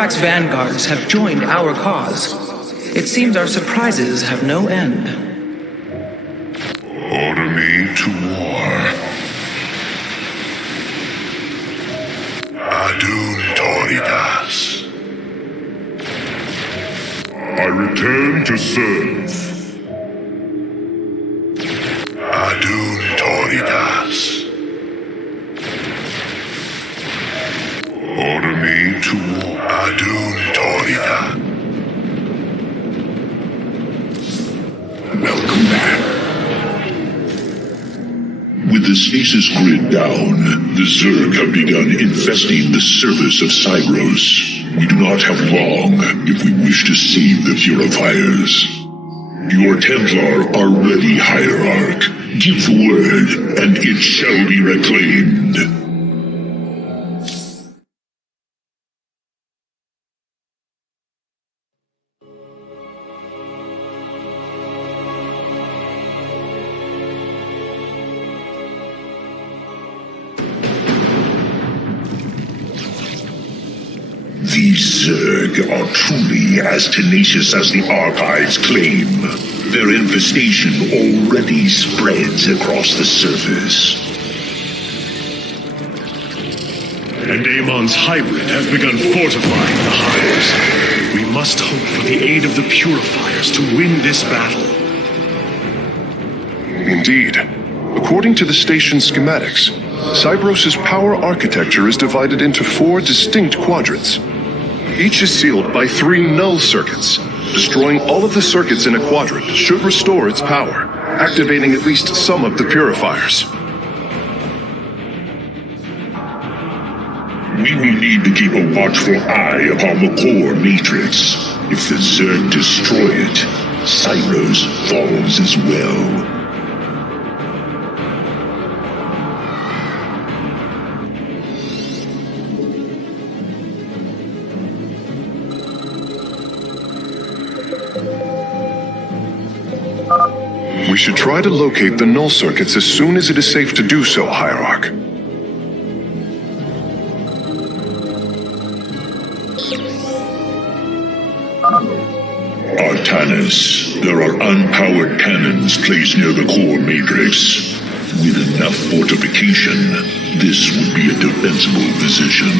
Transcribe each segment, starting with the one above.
Cyrax's vanguards have joined our cause. It seems our surprises have no end. Order me to war. Adun Toridas. I return to serve. Adun Toridas. Order me to war. Adun Torida. Welcome back. With the stasis grid down, the Zerg have begun infesting the surface of Cyros. We do not have long if we wish to save the purifiers. Your Templar are ready, Hierarch. Give the word, and it shall be reclaimed. These Zerg are truly as tenacious as the archives claim. Their infestation already spreads across the surface. And Amon's hybrid has begun fortifying the hives. We must hope for the aid of the purifiers to win this battle. Indeed. According to the station's schematics, Cybros's power architecture is divided into 4 distinct quadrants. Each is sealed by 3 null circuits. Destroying all of the circuits in a quadrant should restore its power, activating at least some of the purifiers. We will need to keep a watchful eye upon the core matrix. If the Zerg destroy it, Cyros falls as well. We should try to locate the null circuits as soon as it is safe to do so, Hierarch. Artanis, there are unpowered cannons placed near the core matrix. With enough fortification, this would be a defensible position.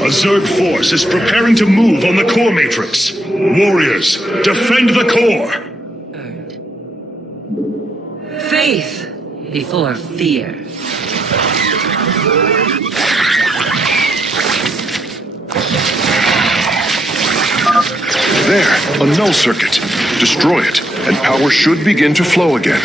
A Zerg force is preparing to move on the core matrix. Warriors, defend the core! Faith before fear. There, a null circuit. Destroy it, and power should begin to flow again.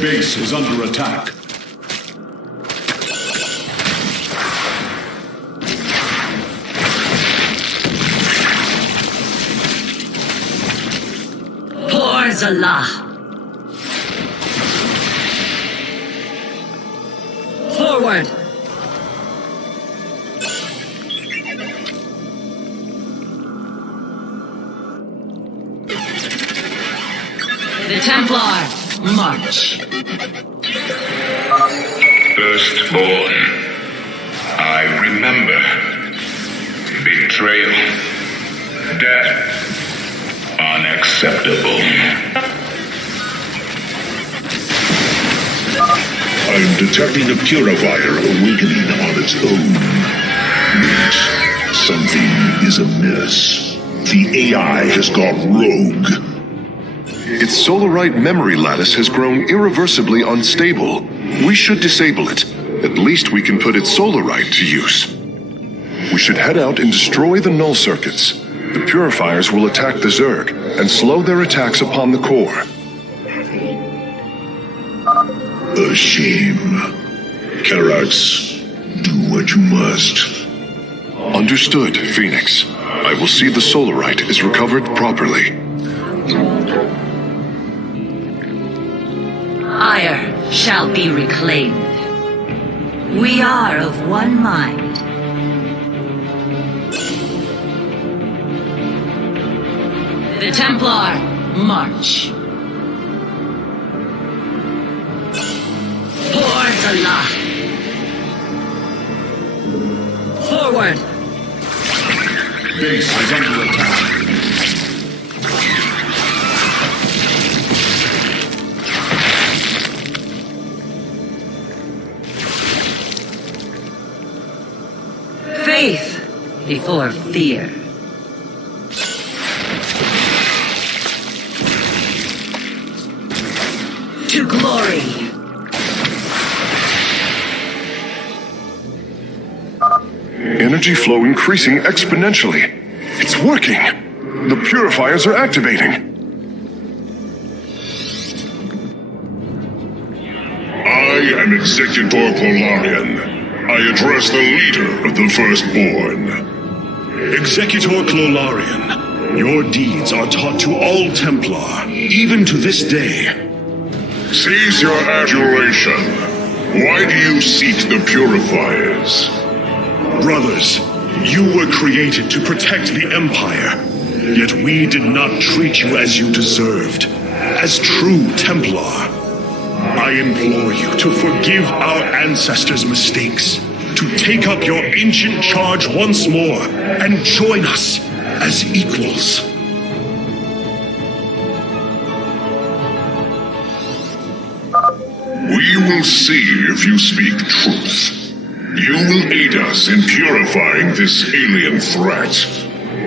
Base is under attack. Porzalah. Forward. The Templar, march. Firstborn, I remember. Betrayal. Death. Unacceptable. I'm detecting a purifier awakening on its own. Wait, something is amiss. The AI has gone rogue. Its Solarite memory lattice has grown irreversibly unstable. We should disable it. At least we can put its Solarite to use. We should head out and destroy the null circuits. The purifiers will attack the Zerg and slow their attacks upon the core. A shame. Karax, do what you must. Understood, Phoenix. I will see the Solarite is recovered properly. Ire shall be reclaimed. We are of one mind. The Templar, march. Porzalah. Forward. Base is under attack. Faith before fear. To glory. Energy flow increasing exponentially. It's working. The purifiers are activating. I am Executor Clolarian. I address the leader of the Firstborn. Executor Clolarian, your deeds are taught to all Templar, even to this day. Cease your adulation. Why do you seek the purifiers? Brothers, you were created to protect the Empire, yet we did not treat you as you deserved, as true Templar. I implore you to forgive our ancestors' mistakes, to take up your ancient charge once more, and join us as equals. We will see if you speak truth. You will aid us in purifying this alien threat.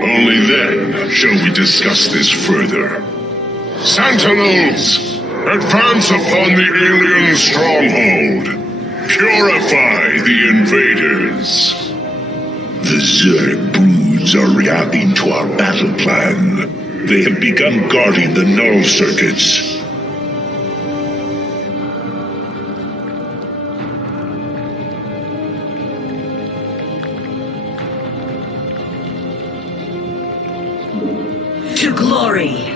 Only then shall we discuss this further. Sentinels! Advance upon the alien stronghold. Purify the invaders. The Zerg broods are reacting to our battle plan. They have begun guarding the null circuits. To glory.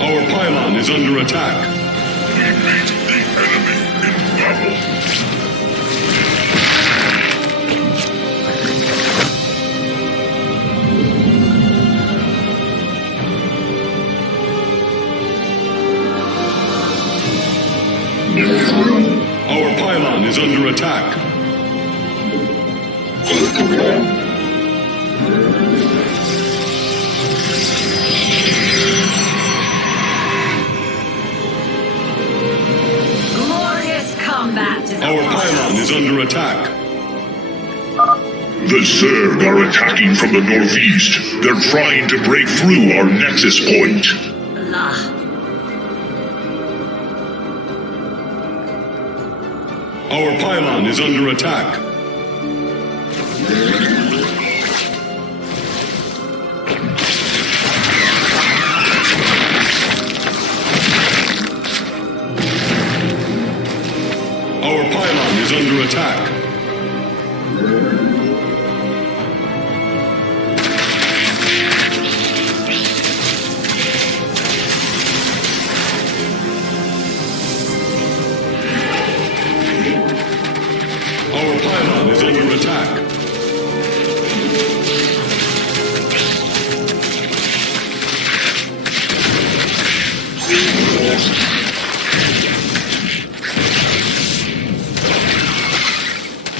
Our pylon is under attack. We meet the enemy in battle. is under attack. Glorious combat is Our pylon is under attack. The Zerg are attacking from the northeast. They're trying to break through our nexus point. Allah. Our pylon is under attack. Our pylon is under attack. Our pylon is under attack.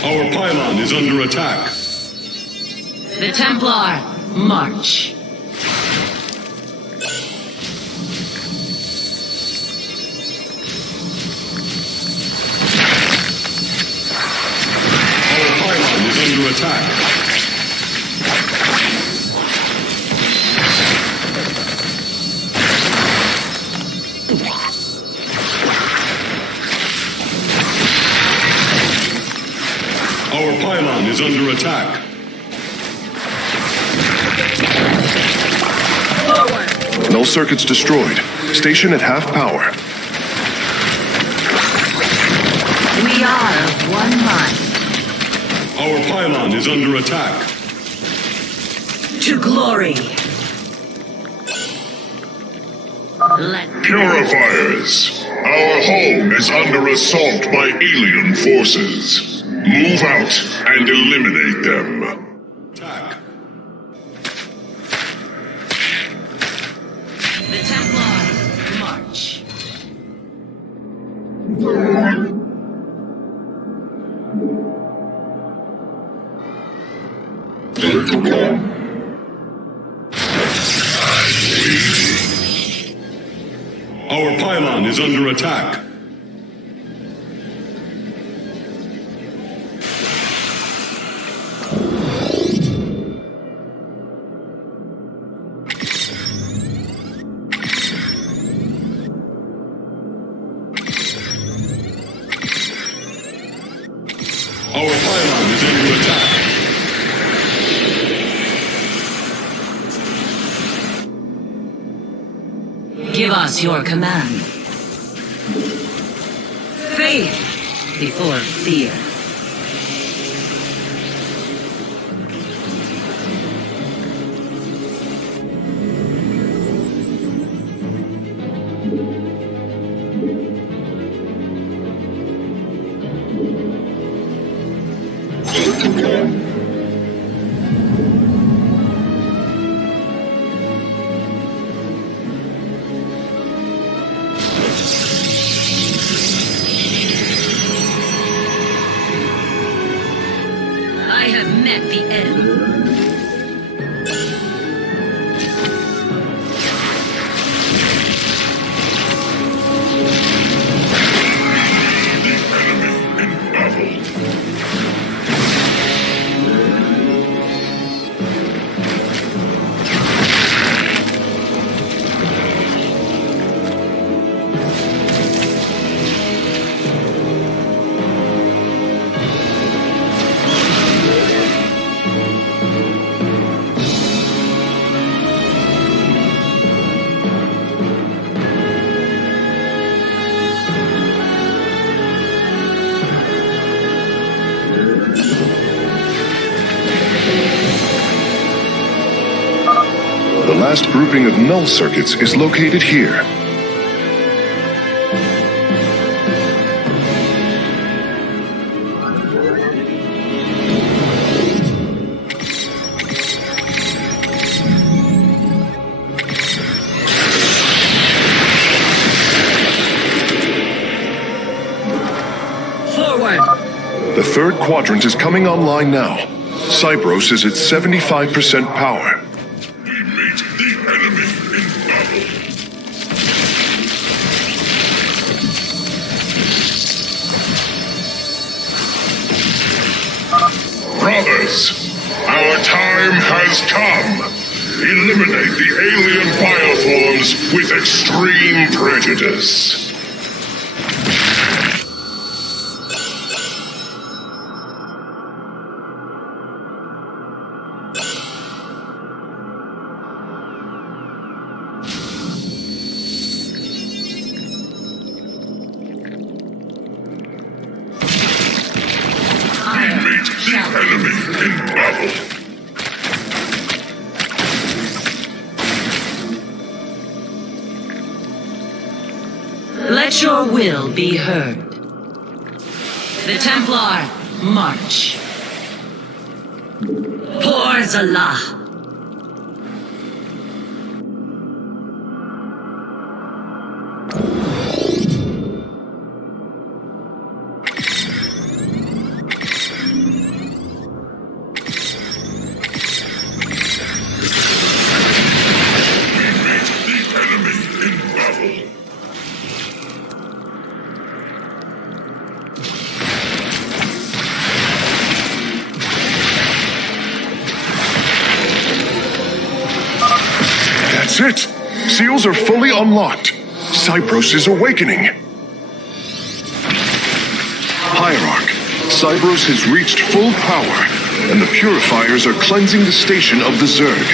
Our pylon is under attack. The Templar, march. Our pylon is under attack. Our pylon is under attack. Null circuits destroyed. Station at half power. We are of one mind. Our pylon is under attack. To glory. Let Purifiers! Our home is under assault by alien forces. Move out and eliminate them. Attack. the Templar, march. Our pylon is under attack. Our pylon is under attack. Give us your command. Faith before fear. I have met the enemy. Enemy in battle. The last grouping of null circuits is located here. Forward! third quadrant is coming online now. Cybros is at 75% power. We meet the enemy in battle. Brothers, our time has come. Eliminate the alien bioforms with extreme prejudice. We meet the enemy in battle. Let your will be heard. The Templar, march. Por Zalah. That's it! Seals are fully unlocked. Cybros is awakening. Hierarch, Cybros has reached full power, and the purifiers are cleansing the station of the Zerg.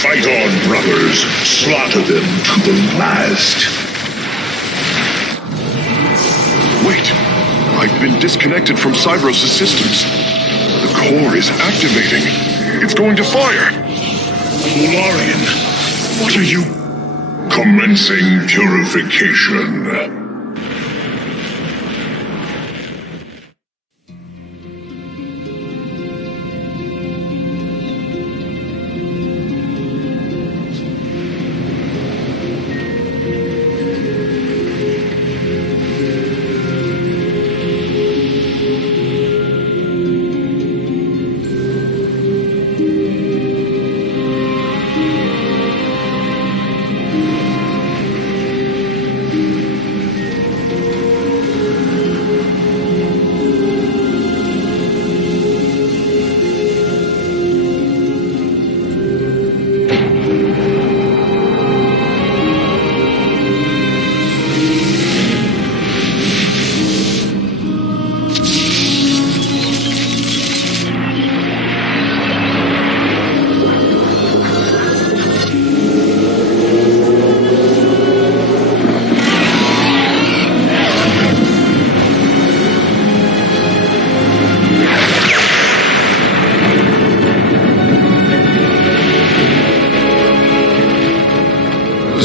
Fight on, brothers. Slaughter them to the last. Wait, I've been disconnected from Cybros' systems. The core is activating. It's going to fire. Solarian, what are you? Commencing purification.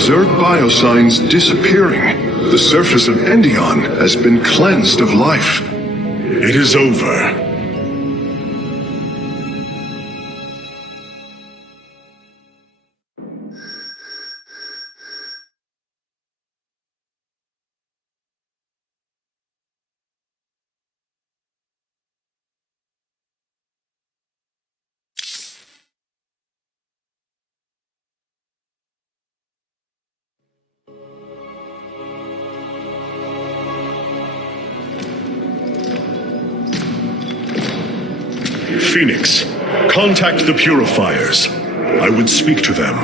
Zerg biosigns disappearing. The surface of Endion has been cleansed of life. It is over. Phoenix, contact the Purifiers. I would speak to them.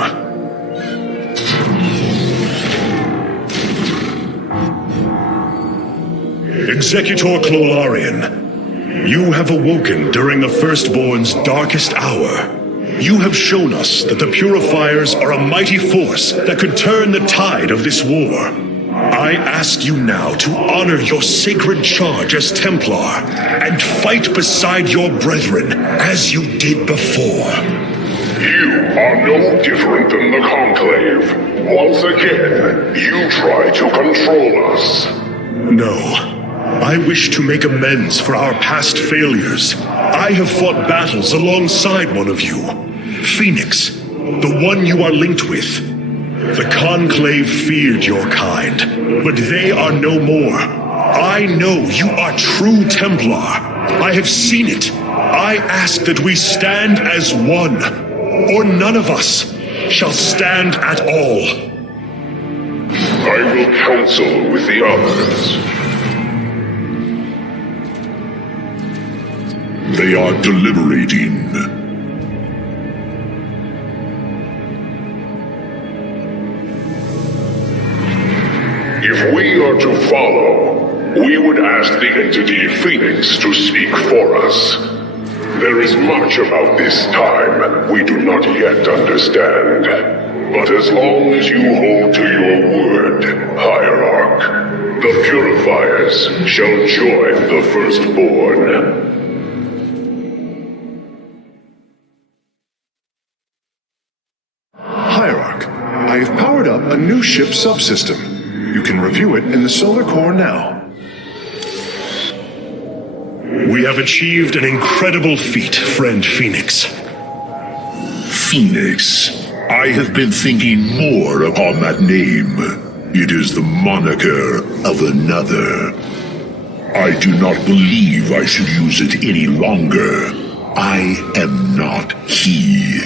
Executor Clolarian, you have awoken during the Firstborn's darkest hour. You have shown us that the Purifiers are a mighty force that could turn the tide of this war. I ask you now to honor your sacred charge as Templar and fight beside your brethren as you did before. You are no different than the Conclave. Once again, you try to control us. No. I wish to make amends for our past failures. I have fought battles alongside one of you. Phoenix, the one you are linked with. The Conclave feared your kind, but they are no more. I know you are true Templar. I have seen it. I ask that we stand as one, or none of us shall stand at all. I will counsel with the others. They are deliberating. If we are to follow, we would ask the entity Phoenix to speak for us. There is much about this time we do not yet understand. But as long as you hold to your word, Hierarch, the Purifiers shall join the Firstborn. Hierarch, I have powered up a new ship subsystem. You can review it in the solar core now. We have achieved an incredible feat, friend Phoenix. Phoenix. I have been thinking more upon that name. It is the moniker of another. I do not believe I should use it any longer. I am not he.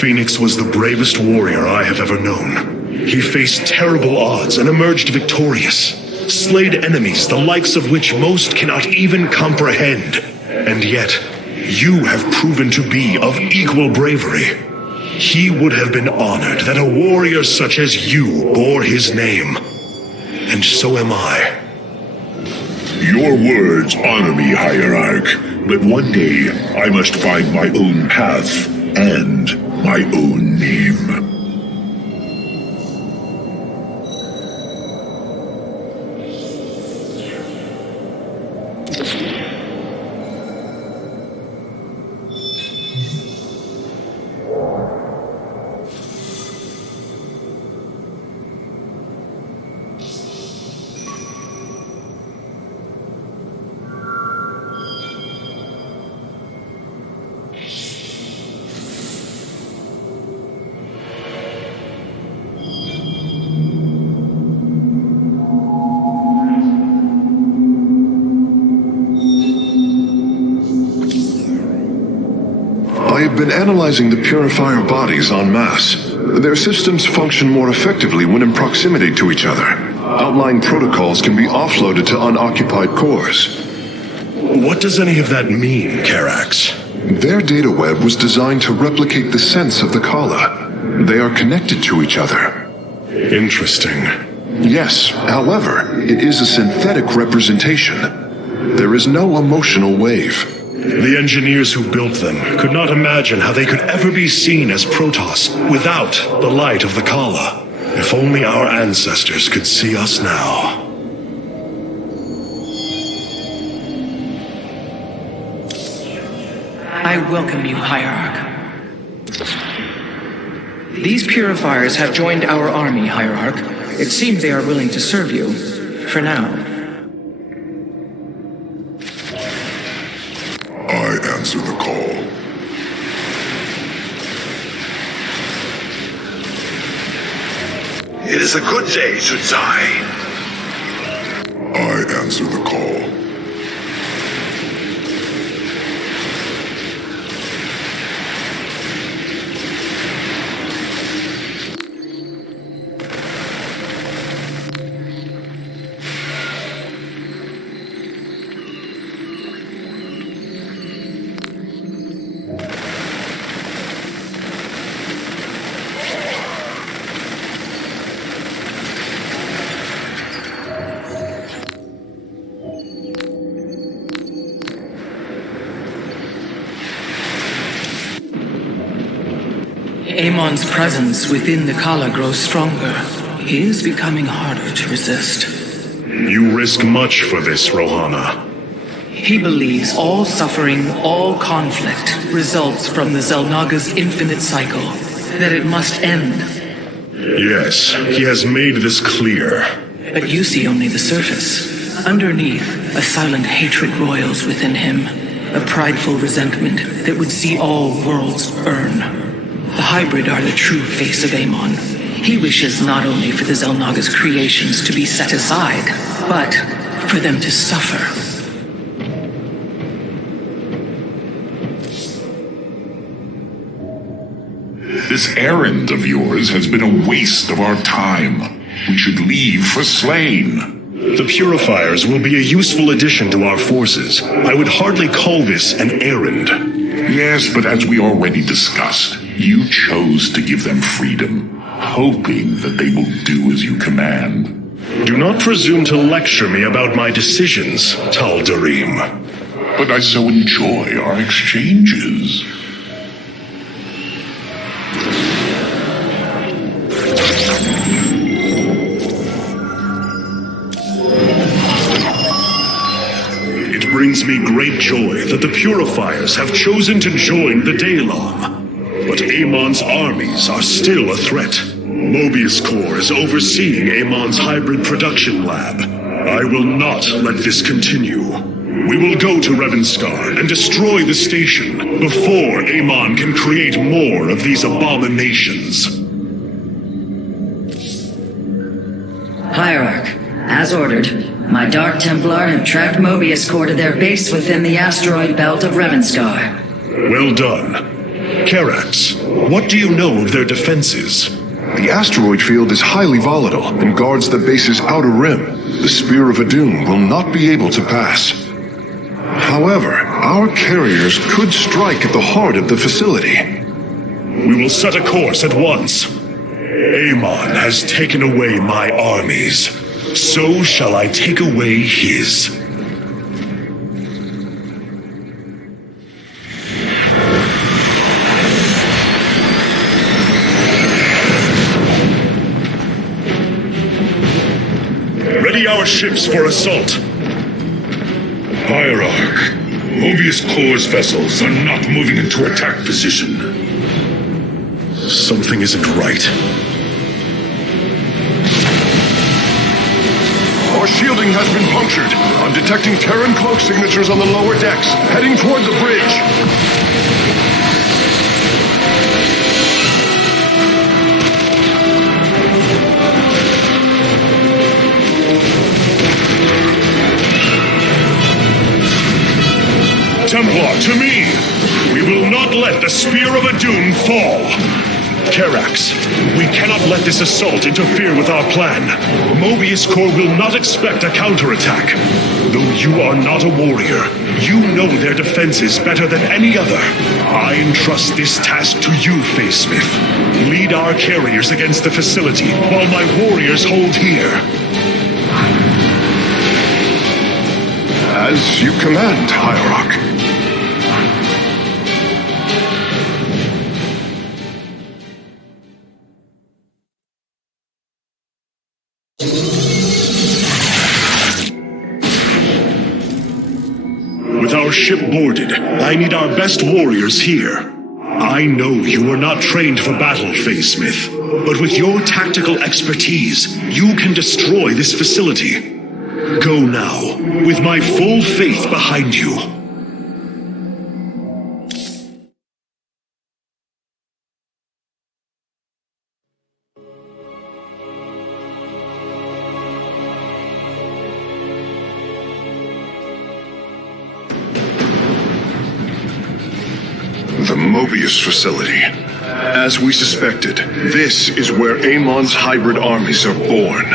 Phoenix was the bravest warrior I have ever known. He faced terrible odds and emerged victorious. Slayed enemies the likes of which most cannot even comprehend. And yet, you have proven to be of equal bravery. He would have been honored that a warrior such as you bore his name. And so am I. Your words honor me, Hierarch, but one day I must find my own path and my own name. I have been analyzing the Purifier bodies en masse. Their systems function more effectively when in proximity to each other. Outlying protocols can be offloaded to unoccupied cores. What does any of that mean, Carax? Their data web was designed to replicate the sense of the Kala. They are connected to each other. Interesting. Yes, however, it is a synthetic representation. There is no emotional wave. The engineers who built them could not imagine how they could ever be seen as Protoss without the light of the Kala. If only our ancestors could see us now. I welcome you, Hierarch. These Purifiers have joined our army, Hierarch. It seems they are willing to serve you. For now. I answer the call. It is a good day to die. I answer the call. Amon's presence within the Kala grows stronger. He is becoming harder to resist. You risk much for this, Rohana. He believes all suffering, all conflict results from the Xel'Naga's infinite cycle, that it must end. Yes, he has made this clear. But you see only the surface. Underneath, a silent hatred roils within him, a prideful resentment that would see all worlds burn. The hybrid are the true face of Amon. He wishes not only for the Xel'Naga's creations to be set aside, but for them to suffer. This errand of yours has been a waste of our time. We should leave for Slain. The purifiers will be a useful addition to our forces. I would hardly call this an errand. Yes, but as we already discussed, you chose to give them freedom, hoping that they will do as you command. Do not presume to lecture me about my decisions, Tal'Darim. But I so enjoy our exchanges. It brings me great joy that the purifiers have chosen to join the Daylon. But Amon's armies are still a threat. Mobius Corps is overseeing Amon's hybrid production lab. I will not let this continue. We will go to Revanskar and destroy the station before Amon can create more of these abominations. Hierarch, as ordered, my Dark Templar have tracked Mobius Corps to their base within the asteroid belt of Revanskar. Well done. Karax, what do you know of their defenses? The asteroid field is highly volatile and guards the base's outer rim. The Spear of Adun will not be able to pass. However, our carriers could strike at the heart of the facility. We will set a course at once. Amon has taken away my armies. So shall I take away his. Ready our ships for assault. Hierarch, Mobius Corps' vessels are not moving into attack position. Something isn't right. Our shielding has been punctured. I'm detecting Terran cloak signatures on the lower decks, heading toward the bridge. Templar, to me! We will not let the Spear of Adun fall! Karax, we cannot let this assault interfere with our plan. Mobius Corps will not expect a counterattack. Though you are not a warrior, you know their defenses better than any other. I entrust this task to you, Facesmith. Lead our carriers against the facility, while my warriors hold here. As you command, Hierarch. With our ship boarded, I need our best warriors here. I know you are not trained for battle, Facesmith, but with your tactical expertise, you can destroy this facility. Go now, with my full faith behind you. The Mobius facility. As we suspected, this is where Amon's hybrid armies are born.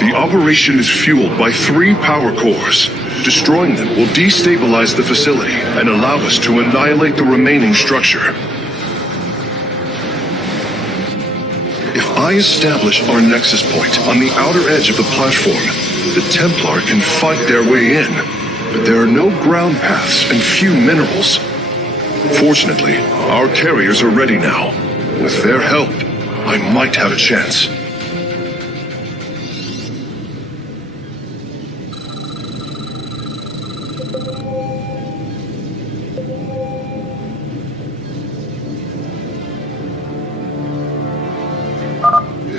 The operation is fueled by 3 power cores. Destroying them will destabilize the facility and allow us to annihilate the remaining structure. If I establish our nexus point on the outer edge of the platform, the Templar can fight their way in. But there are no ground paths and few minerals. Fortunately, our carriers are ready now. With their help, I might have a chance.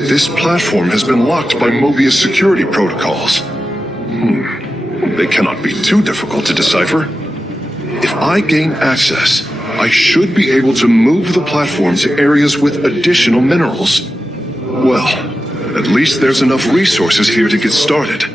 This platform has been locked by Mobius security protocols. They cannot be too difficult to decipher. If I gain access, I should be able to move the platform to areas with additional minerals. Well, at least there's enough resources here to get started.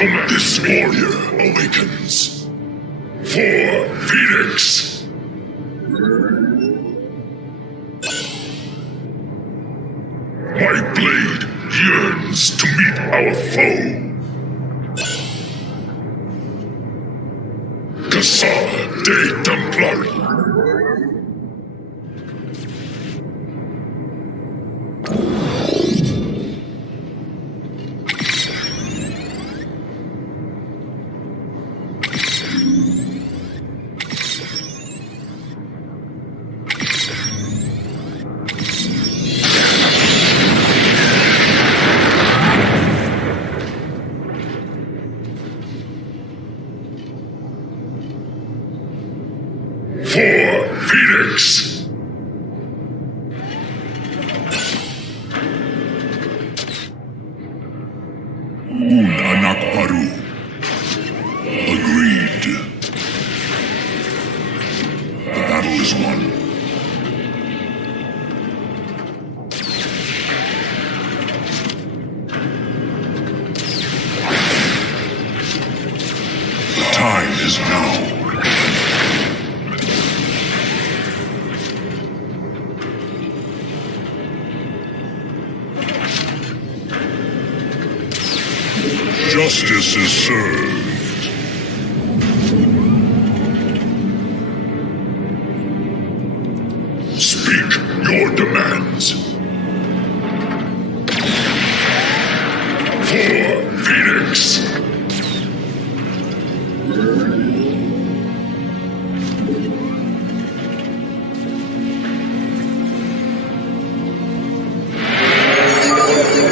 This warrior awakens. For Phoenix! My blade yearns to meet our foe. Cassar de Templar. For Phoenix! Un Anakparu. Agreed. The battle is won. The time is now. Justice is served. Speak your demands. For Phoenix.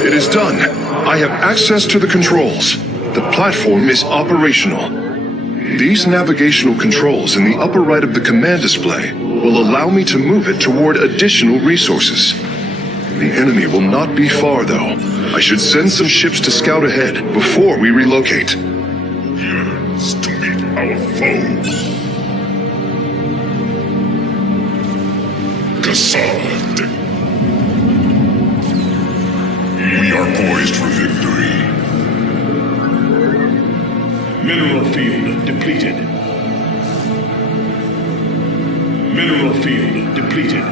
It is done. I have access to the controls. The platform is operational. These navigational controls in the upper right of the command display will allow me to move it toward additional resources. The enemy will not be far, though. I should send some ships to scout ahead before we relocate. Yearns to meet our foe. Cassar de... We are poised for victory. Mineral field depleted. Mineral field depleted.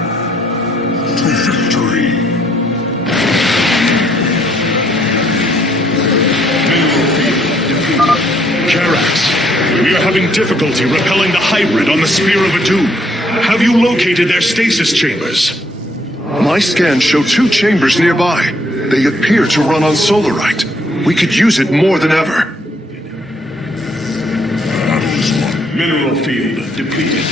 To victory. Mineral field depleted. Karax, we are having difficulty repelling the hybrid on the Spear of Adu. Have you located their stasis chambers? My scans show 2 chambers nearby. They appear to run on solarite. We could use it more than ever. Mineral field depleted.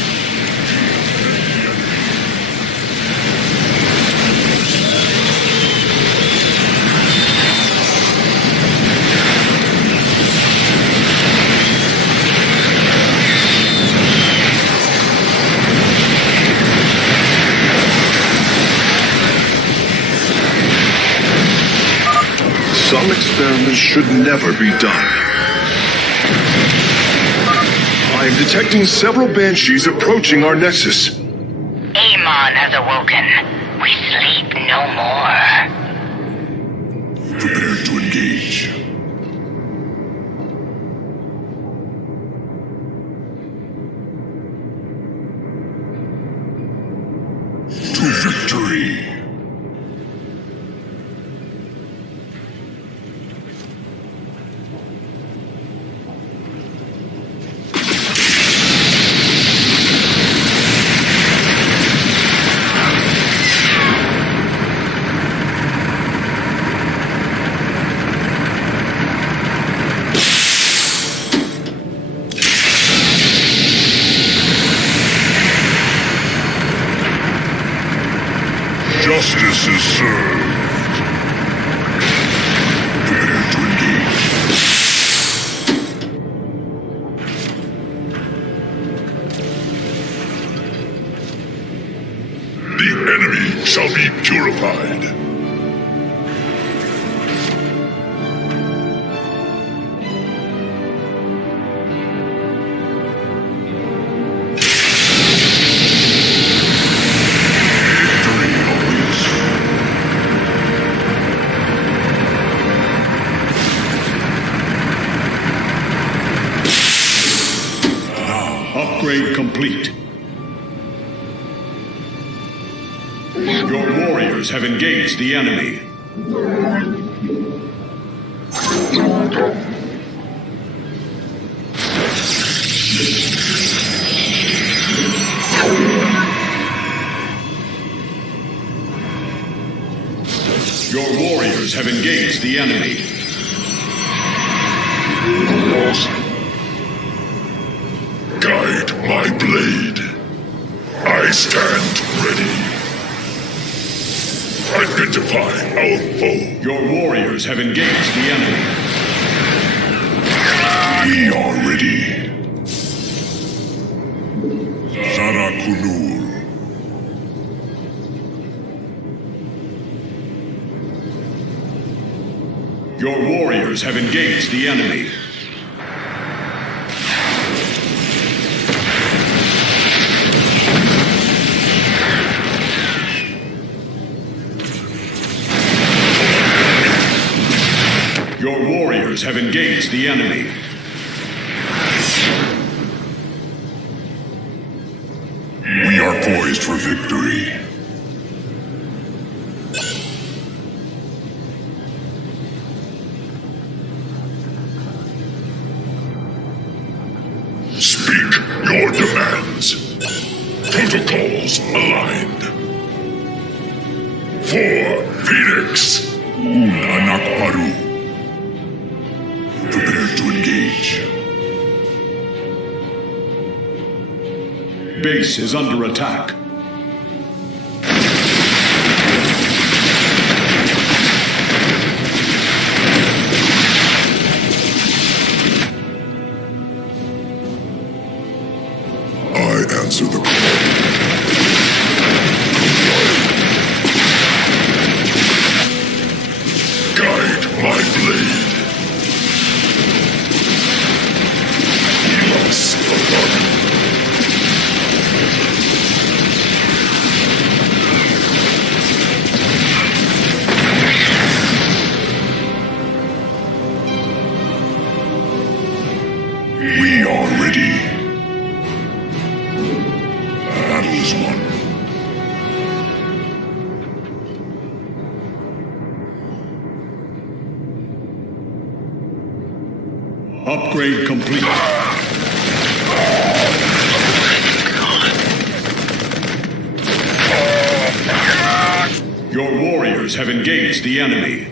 Some experiments should never be done. I am detecting several banshees approaching our nexus. Amon has awoken. We sleep no more. Prepare to engage. To victory. Justice is served. Prepare to engage. The enemy shall be purified. complete. Your warriors have engaged the enemy. Your warriors have engaged the enemy. Guide my blade. I stand ready. Identify our foe. Your warriors have engaged the enemy. We are ready. Zarakunul. Your warriors have engaged the enemy. Your warriors have engaged the enemy. We are poised for victory. Speak your demands. Protocols aligned. For Phoenix. Anak Paru. Prepare to engage. Base is under attack. I answer the call. Guide my blade. Elos above. We are ready. Battle is won. Upgrade complete. Your warriors have engaged the enemy.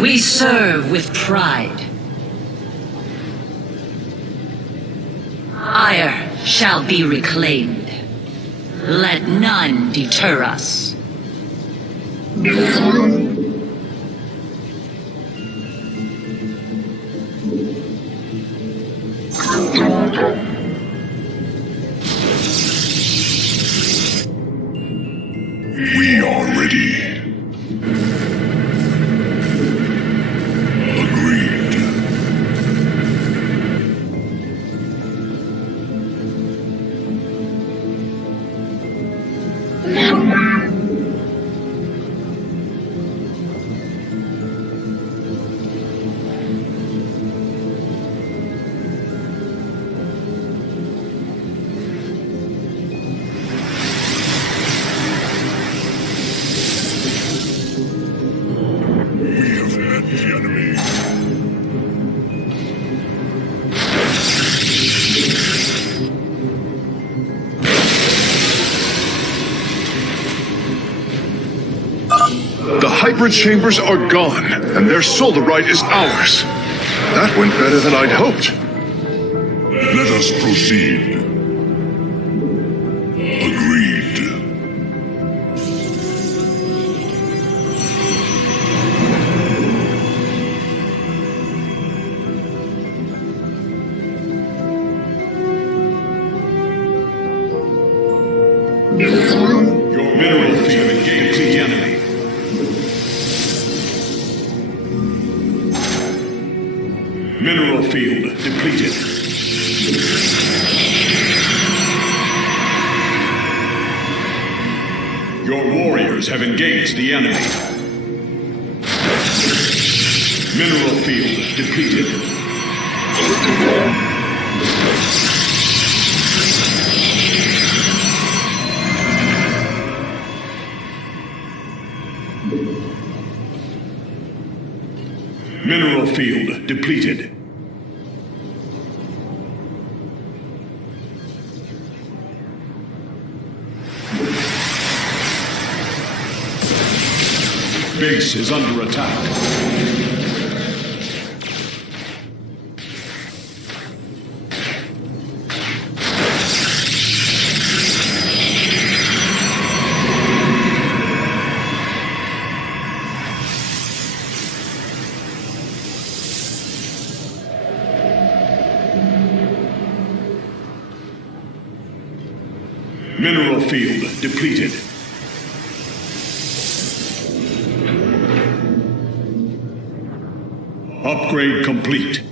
We serve with pride. Ire shall be reclaimed. Let none deter us. We are ready. Agreed. We have met the enemy. The hybrid chambers are gone, and their solarite is ours. That went better than I'd hoped. Let us proceed. Agreed. field depleted. Your warriors have engaged the enemy. Mineral field depleted. Mineral field depleted. Base is under attack. Mineral field depleted. Upgrade complete.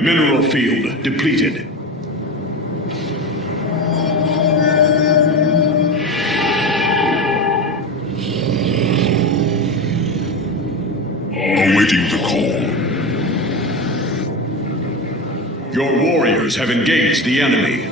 Mineral field depleted. Awaiting the call. Your warriors have engaged the enemy.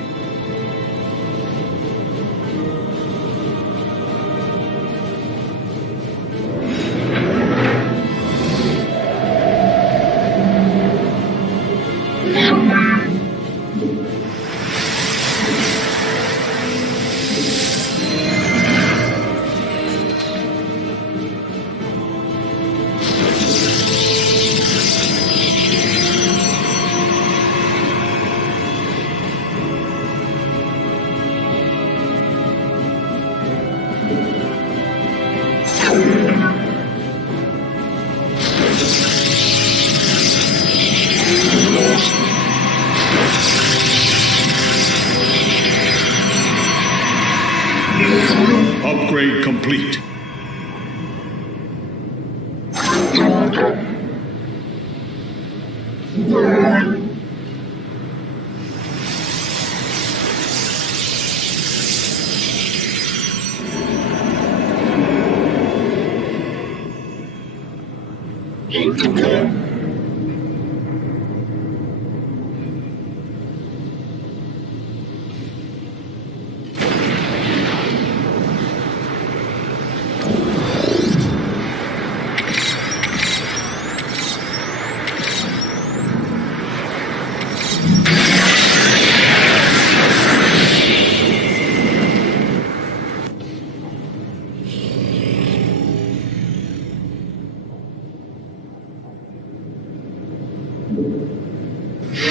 Upgrade complete.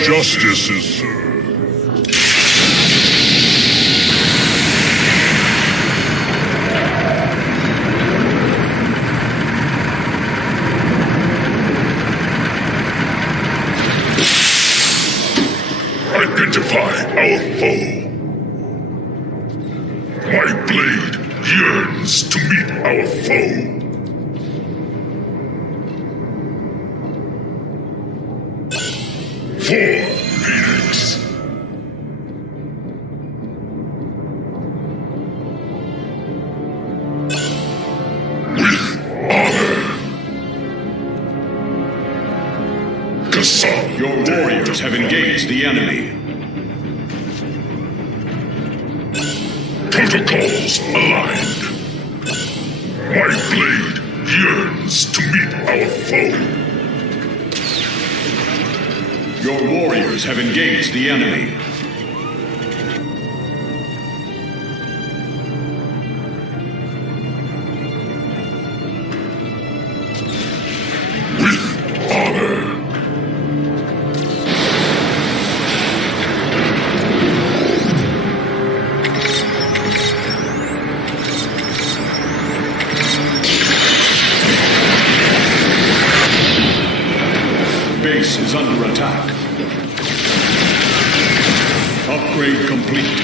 Justice is served. Identify our foe. My blade yearns to meet our foe. For Phoenix. With honor. Kassan. Your warriors have engaged the enemy. Protocols aligned. My blade yearns to meet our foe. Your warriors have engaged the enemy. With honor. Base is under attack. Upgrade complete.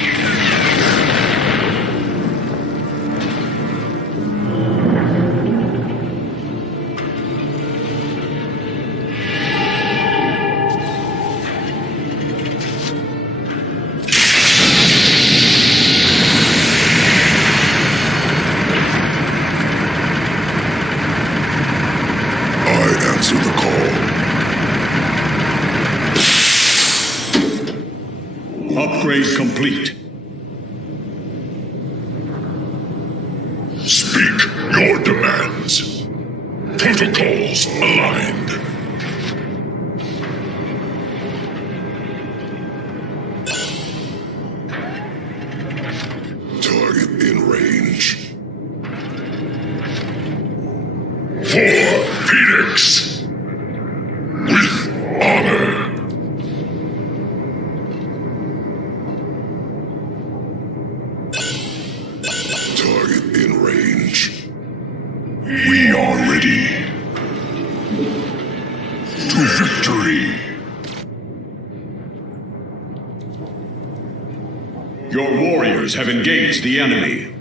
complete. Speak your demands. Protocols aligned. Target in range. For Phoenix. With honor. Target in range. We are ready. To victory. Your warriors have engaged the enemy.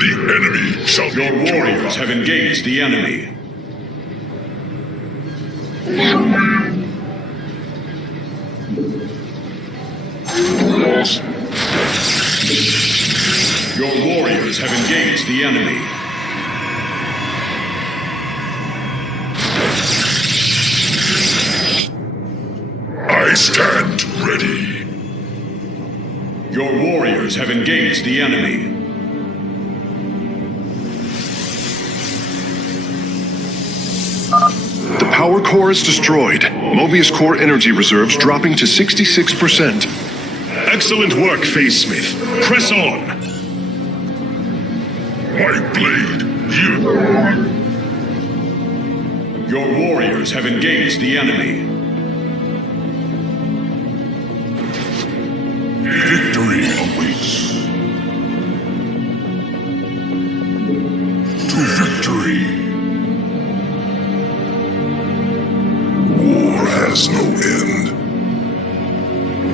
The enemy shall be Your warriors have engaged the enemy. Your warriors have engaged the enemy. I stand ready. Your warriors have engaged the enemy. The power core is destroyed. Mobius core energy reserves dropping to 66%. Excellent work, Phase Smith. Press on. My blade, you. Your warriors have engaged the enemy. Victory awaits. To victory. War has no end.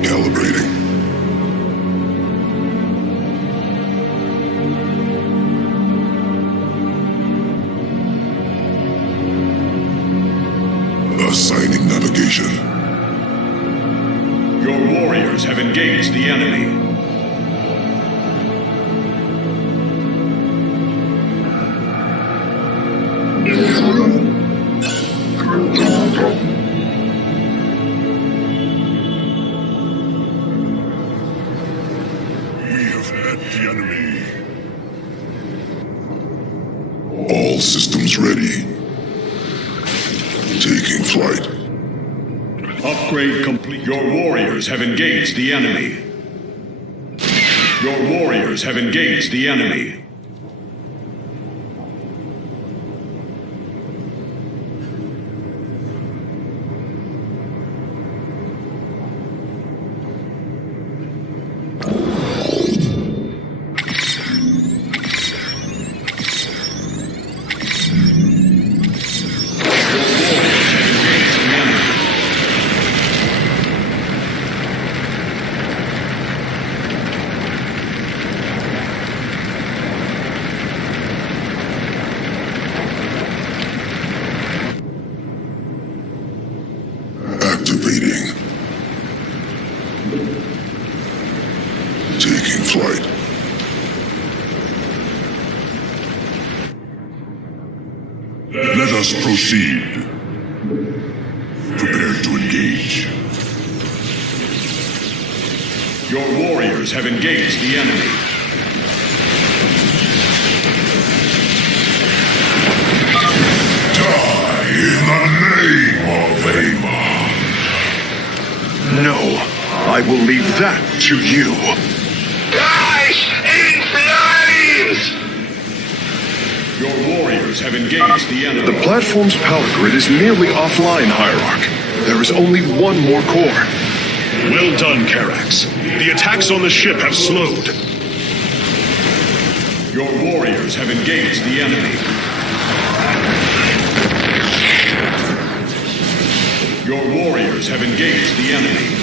Calibrating. Assigning navigation. Your warriors have engaged the enemy. We have met the enemy. All systems ready. Taking flight. Upgrade complete. Your warriors have engaged the enemy. Your warriors have engaged the enemy. Activating. Taking flight. Let us proceed. Prepare to engage. Your warriors have engaged the enemy. Die in the name of Amon. No, I will leave that to you. Die in flames! Your warriors have engaged the enemy. The platform's power grid is nearly offline, Hierarch. There is only one more core. Well done, Karax. The attacks on the ship have slowed. Your warriors have engaged the enemy. Your warriors have engaged the enemy.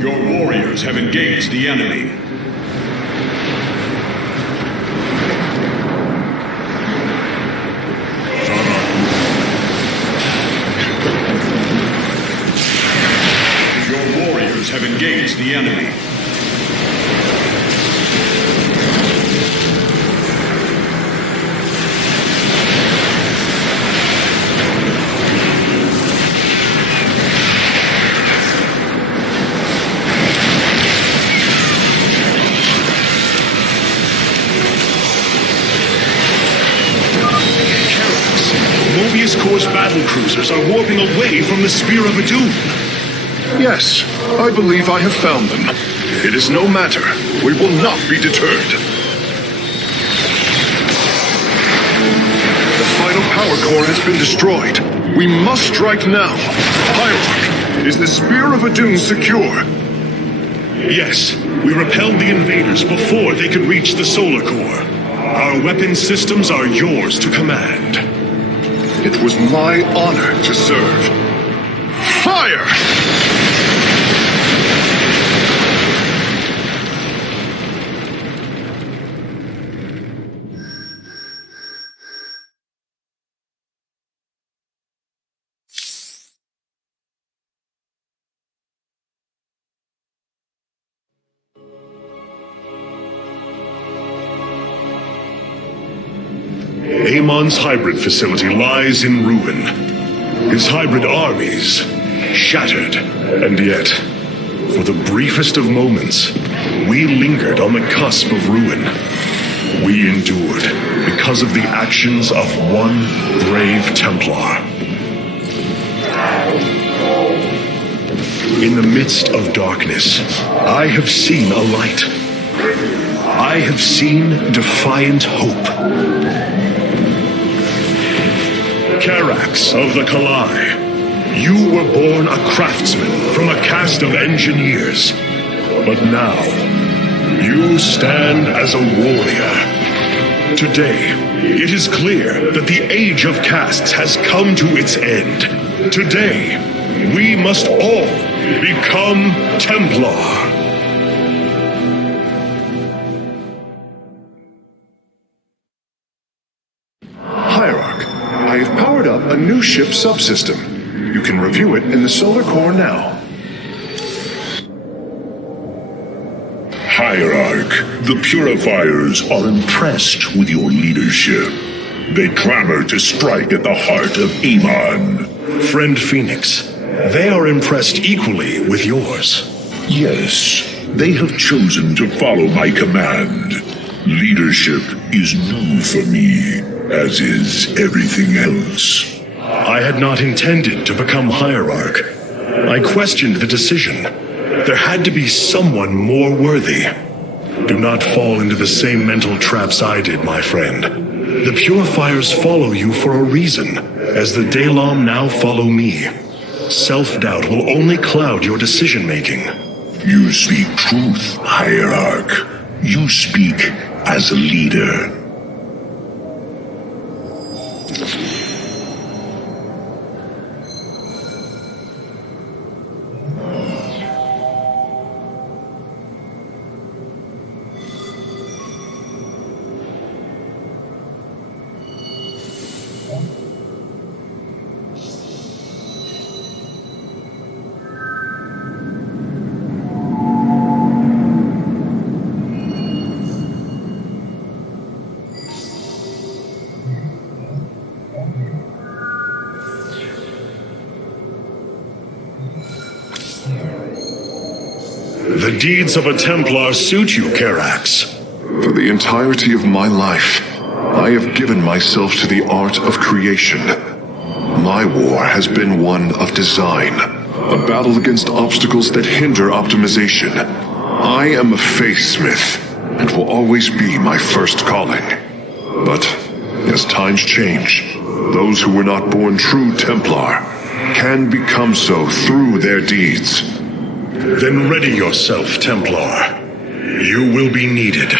Your warriors have engaged the enemy. Your warriors have engaged the enemy. cruisers are warping away from the Spear of Adun. Yes, I believe I have found them. It is no matter. We will not be deterred. The final power core has been destroyed. We must strike now. Hierarch, is the Spear of Adun secure? Yes, we repelled the invaders before they could reach the solar core. Our weapon systems are yours to command. It was my honor to serve. Fire! Amon's hybrid facility lies in ruin. His hybrid armies shattered. And yet, for the briefest of moments, we lingered on the cusp of ruin. We endured because of the actions of one brave Templar. In the midst of darkness, I have seen a light. I have seen defiant hope. Carax of the Kalai, you were born a craftsman from a caste of engineers. But now, you stand as a warrior. Today, it is clear that the age of castes has come to its end. Today, we must all become Templar. I have powered up a new ship subsystem. You can review it in the solar core now. Hierarch, the Purifiers are impressed with your leadership. They clamor to strike at the heart of Amon. Friend Phoenix, they are impressed equally with yours. Yes, they have chosen to follow my command. Leadership is new for me, as is everything else. I had not intended to become Hierarch. I questioned the decision. There had to be someone more worthy. Do not fall into the same mental traps I did, my friend. The Purifiers follow you for a reason, as the Dalam now follow me. Self-doubt will only cloud your decision-making. You speak truth, Hierarch. You speak as a leader. The deeds of a Templar suit you, Carax. For the entirety of my life, I have given myself to the art of creation. My war has been one of design, a battle against obstacles that hinder optimization. I am a faithsmith, and will always be my first calling. But as times change, those who were not born true Templar can become so through their deeds. Then ready yourself, Templar. You will be needed.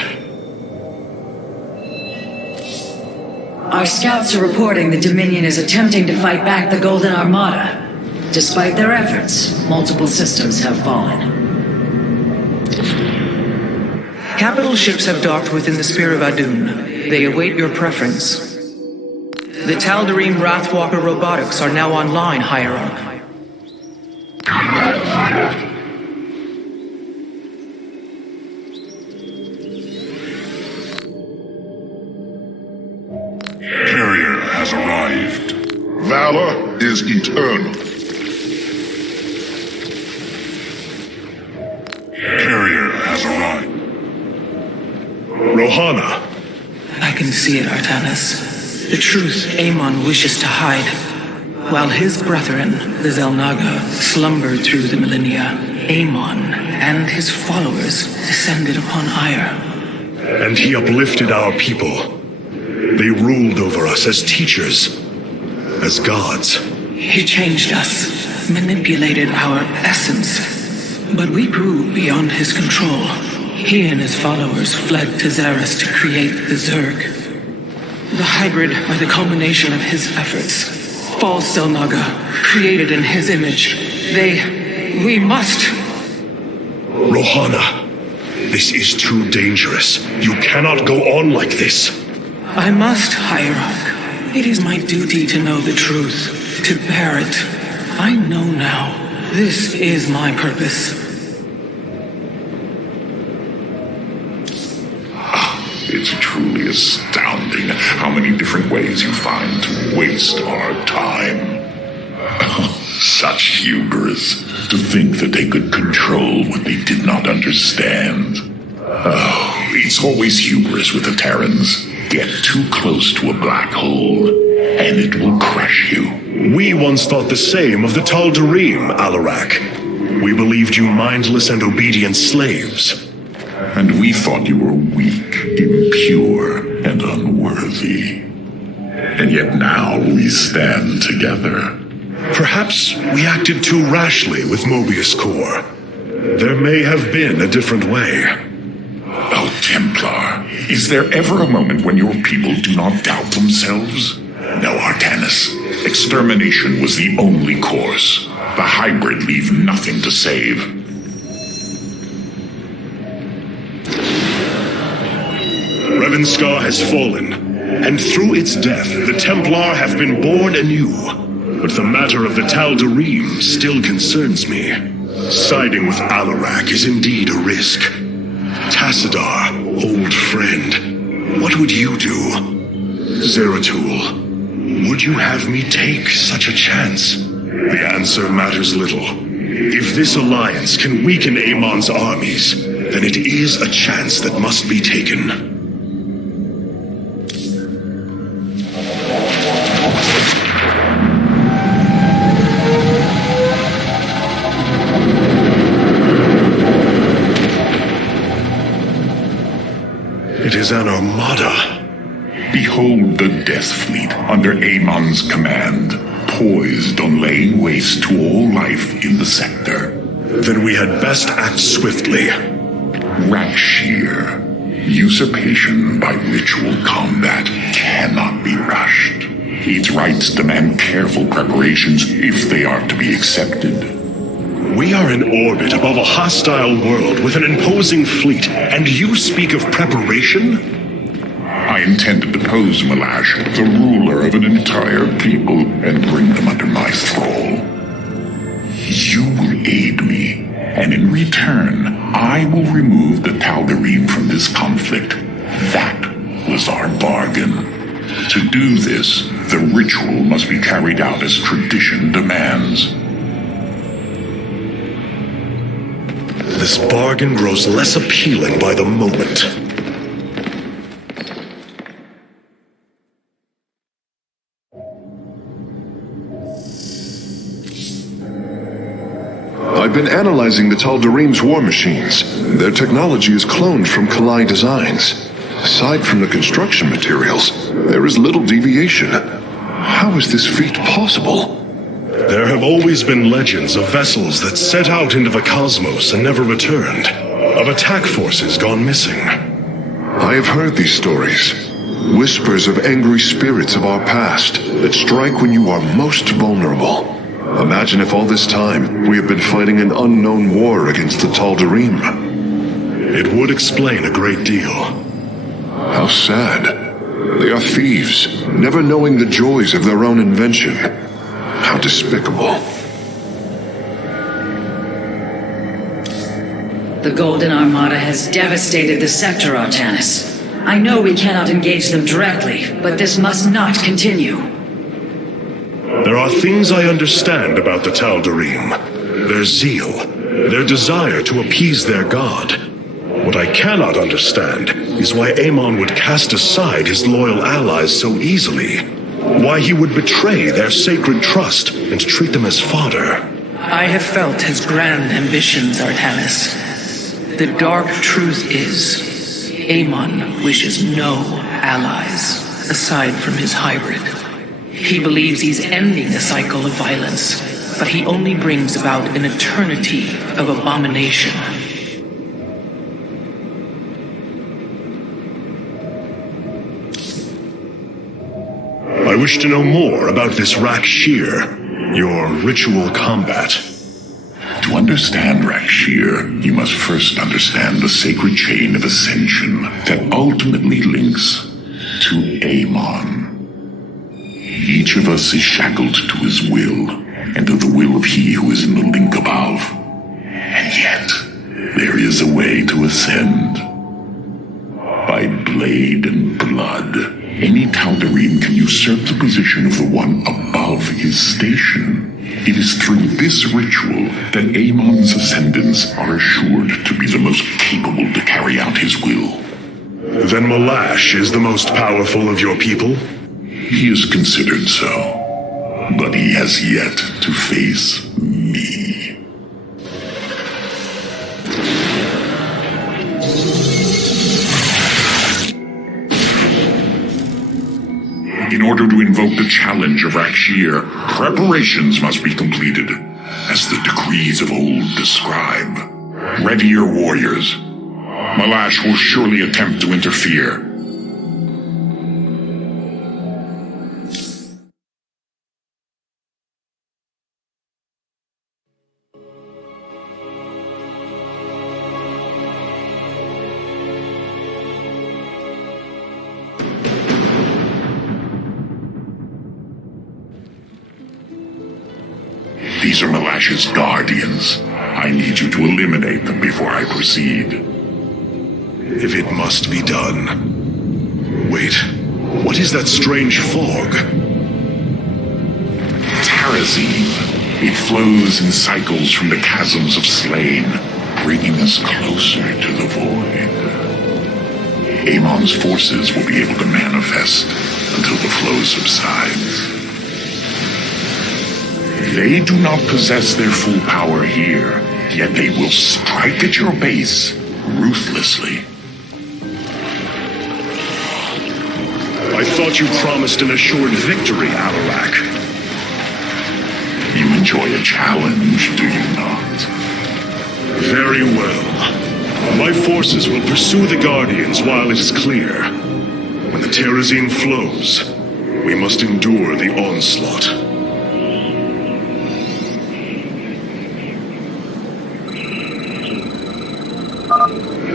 Our scouts are reporting the Dominion is attempting to fight back the Golden Armada. Despite their efforts, multiple systems have fallen. Capital ships have docked within the Spear of Adun. They await your preference. The Tal'Darim Wrathwalker robotics are now online, Hierarch. Carrier has arrived. Valor is eternal. Carrier has arrived. Rohana. I can see it, Artanis. The truth Amon wishes to hide. while his brethren, the Zelnaga, slumbered through the millennia, Amon and his followers descended upon Ire. And he uplifted our people. They ruled over us as teachers, as gods. He changed us, manipulated our essence, but we grew beyond his control. He and his followers fled to Xeris to create the Zerg. The hybrid are the culmination of his efforts. False Zelnaga, created in his image. We must... Rohana, this is too dangerous. You cannot go on like this. I must, Hierarch. It is my duty to know the truth, to bear it. I know now. This is my purpose. It's truly astounding how many different ways you find to waste our time. Such hubris, to think that they could control what they did not understand. Oh, it's always hubris with the Terrans. Get too close to a black hole, and it will crush you. We once thought the same of the Tal'Darim, Alarak. We believed you mindless and obedient slaves. And we thought you were weak, impure, and unworthy. And yet now we stand together. Perhaps we acted too rashly with Mobius Core. There may have been a different way. Oh, Templar, is there ever a moment when your people do not doubt themselves? No, Artanis. Extermination was the only course. The hybrid leave nothing to save. Revanskar has fallen, and through its death, the Templar have been born anew. But the matter of the Tal'Darim still concerns me. Siding with Alarak is indeed a risk. Tassadar, old friend, what would you do? Zeratul, would you have me take such a chance? The answer matters little. If this alliance can weaken Amon's armies, then it is a chance that must be taken. It is an armada. Behold the Death Fleet under Amon's command, poised on laying waste to all life in the sector. Then we had best act swiftly. Rakshir. Usurpation by ritual combat cannot be rushed. Its rites demand careful preparations if they are to be accepted. We are in orbit above a hostile world with an imposing fleet, and you speak of preparation? I intend to depose Malash, the ruler of an entire people, and bring them under my thrall. You will aid me, and in return, I will remove the Tal'Darim from this conflict. That was our bargain. To do this, the ritual must be carried out as tradition demands. This bargain grows less appealing by the moment. I've been analyzing the Tal'Darim's war machines. Their technology is cloned from Kalai designs. Aside from the construction materials, there is little deviation. How is this feat possible? There have always been legends of vessels that set out into the cosmos and never returned, of attack forces gone missing. I have heard these stories. Whispers of angry spirits of our past that strike when you are most vulnerable. Imagine if all this time we have been fighting an unknown war against the Tal'Darim. It would explain a great deal. How sad. They are thieves, never knowing the joys of their own invention. How despicable. The Golden Armada has devastated the sector, Artanis. I know we cannot engage them directly, but this must not continue. There are things I understand about the Tal'Darim. Their zeal, their desire to appease their god. What I cannot understand is why Amon would cast aside his loyal allies so easily. Why he would betray their sacred trust and treat them as fodder. I have felt his grand ambitions, Artanis. The dark truth is, Amon wishes no allies, aside from his hybrid. He believes he's ending a cycle of violence, but he only brings about an eternity of abomination. I wish to know more about this Rakshir, your ritual combat. To understand Rakshir, you must first understand the sacred chain of ascension that ultimately links to Amon. Each of us is shackled to his will, and to the will of he who is in the link above. And yet, there is a way to ascend. By blade and blood, any Tal'Darim can usurp the position of the one above his station. It is through this ritual that Amon's ascendants are assured to be the most capable to carry out his will. Then Malash is the most powerful of your people? He is considered so, but he has yet to face me. In order to invoke the challenge of Rakshir, preparations must be completed, as the decrees of old describe. Ready your warriors. Malash will surely attempt to interfere. These are Malash's guardians. I need you to eliminate them before I proceed. If it must be done. Wait, what is that strange fog? Terrazine. It flows in cycles from the chasms of slain, bringing us closer to the void. Amon's forces will be able to manifest until the flow subsides. They do not possess their full power here, yet they will strike at your base ruthlessly. I thought you promised an assured victory, Alarak. You enjoy a challenge, do you not? Very well. My forces will pursue the Guardians while it is clear. When the Terrazine flows, we must endure the onslaught.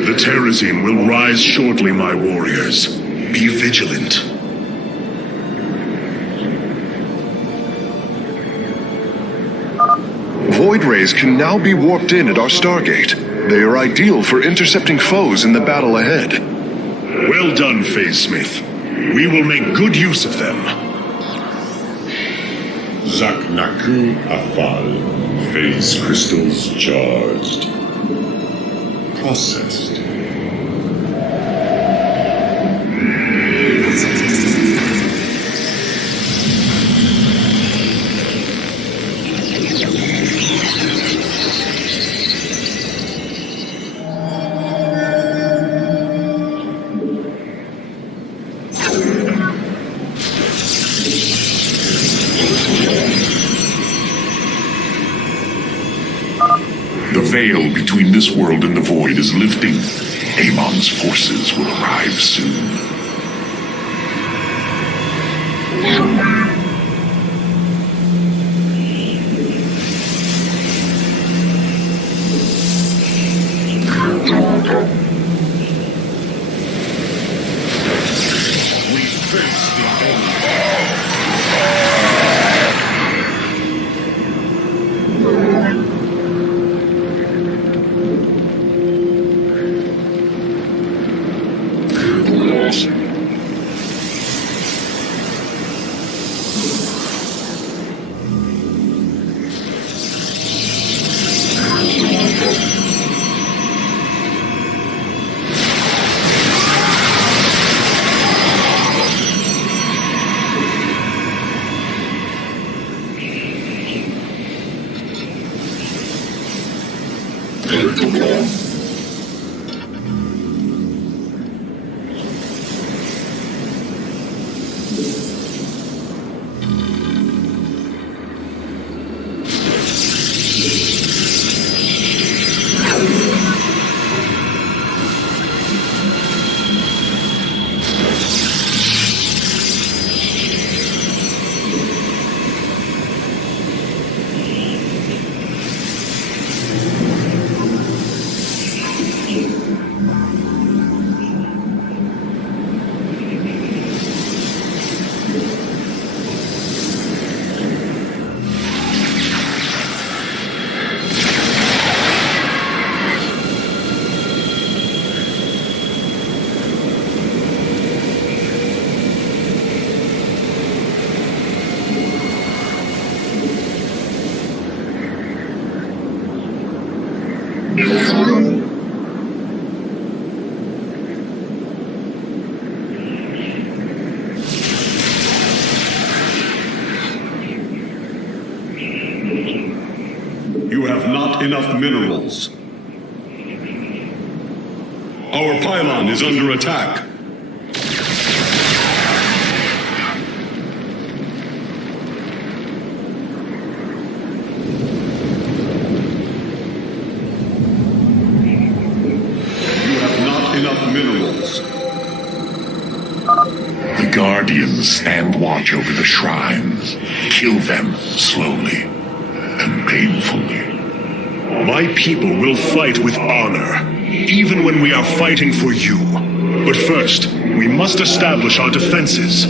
The Terrazine will rise shortly, my warriors. Be vigilant. Void rays can now be warped in at our Stargate. They are ideal for intercepting foes in the battle ahead. Well done, Phase Smith. We will make good use of them. Zaknaku Afal. Phase crystals charged. Processed. The veil between this world and the void is lifting. Amon's forces will arrive soon. We face the enemy. You have not enough minerals. Our pylon is under attack. You have not enough minerals. The Guardians stand watch over the shrines. Kill them slowly and painfully. My people will fight with honor, even when we are fighting for you. But first, we must establish our defenses.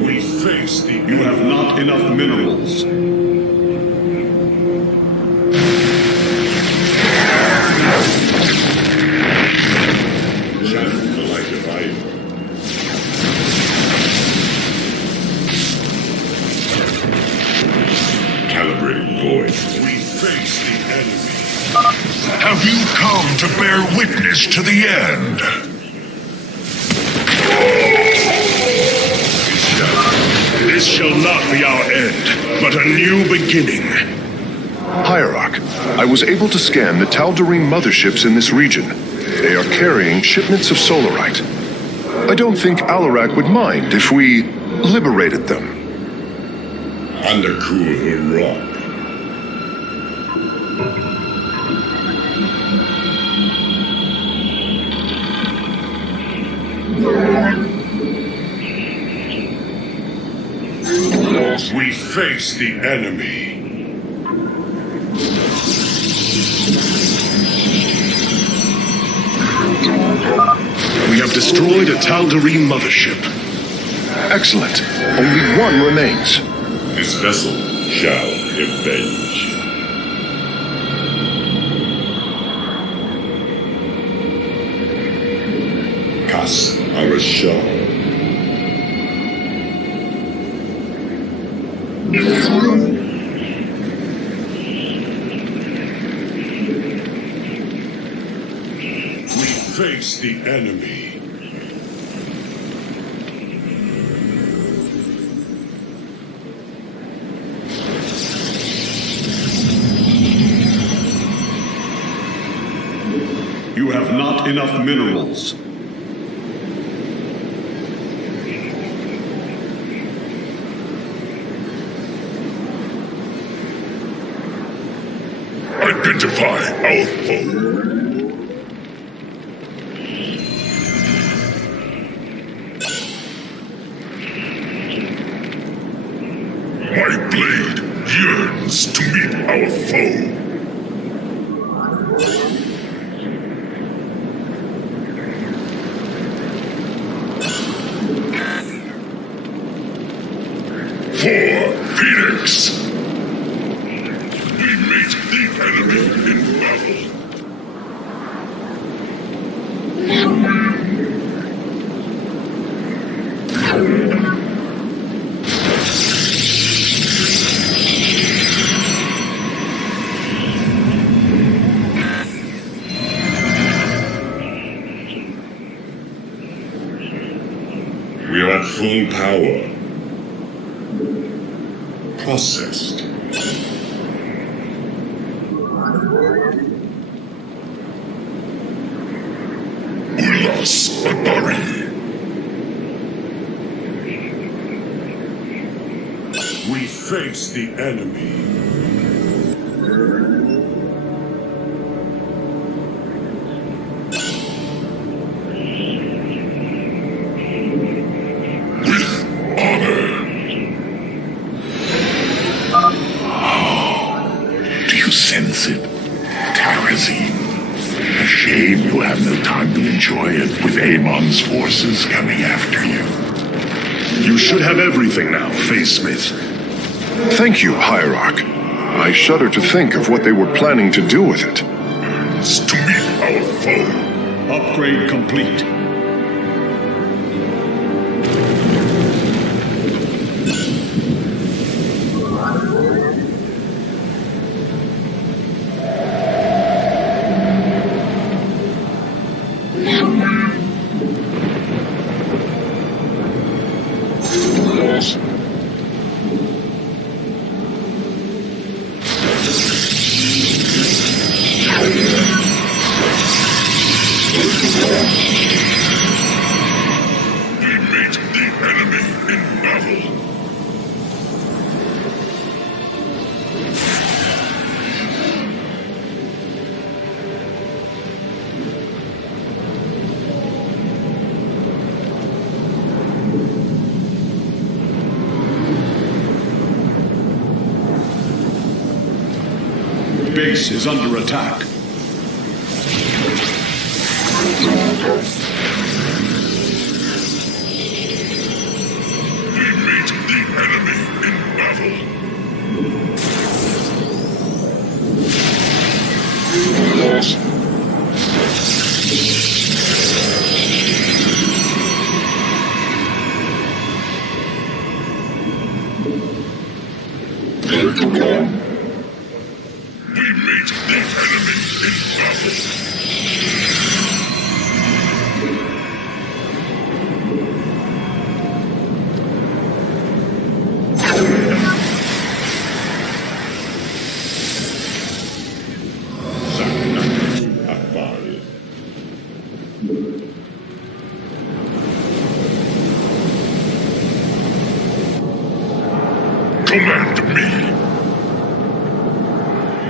We face the... You have not enough minerals. Have you come to bear witness to the end? This shall not be our end, but a new beginning. Hierarch, I was able to scan the Tal'Darim motherships in this region. They are carrying shipments of solarite. I don't think Alarak would mind if we liberated them. Under cool rock. We face the enemy. We have destroyed a Tal'Darim mothership. Excellent. Only one remains. This vessel shall avenge. Kas Arashar. We face the enemy. You have not enough minerals. Identify our foe. My blade yearns to meet our foe. We are at full power. Processed. Ulas Abari. We face the enemy. Sense it, Tarazine. A shame you have no time to enjoy it with Amon's forces coming after you. You should have everything now, Facesmith. Thank you, Hierarch. I shudder to think of what they were planning to do with it. To meet our foe. Upgrade complete. Base is under attack. We meet the enemy in battle. Lost. We meet the enemy in battle. Command me.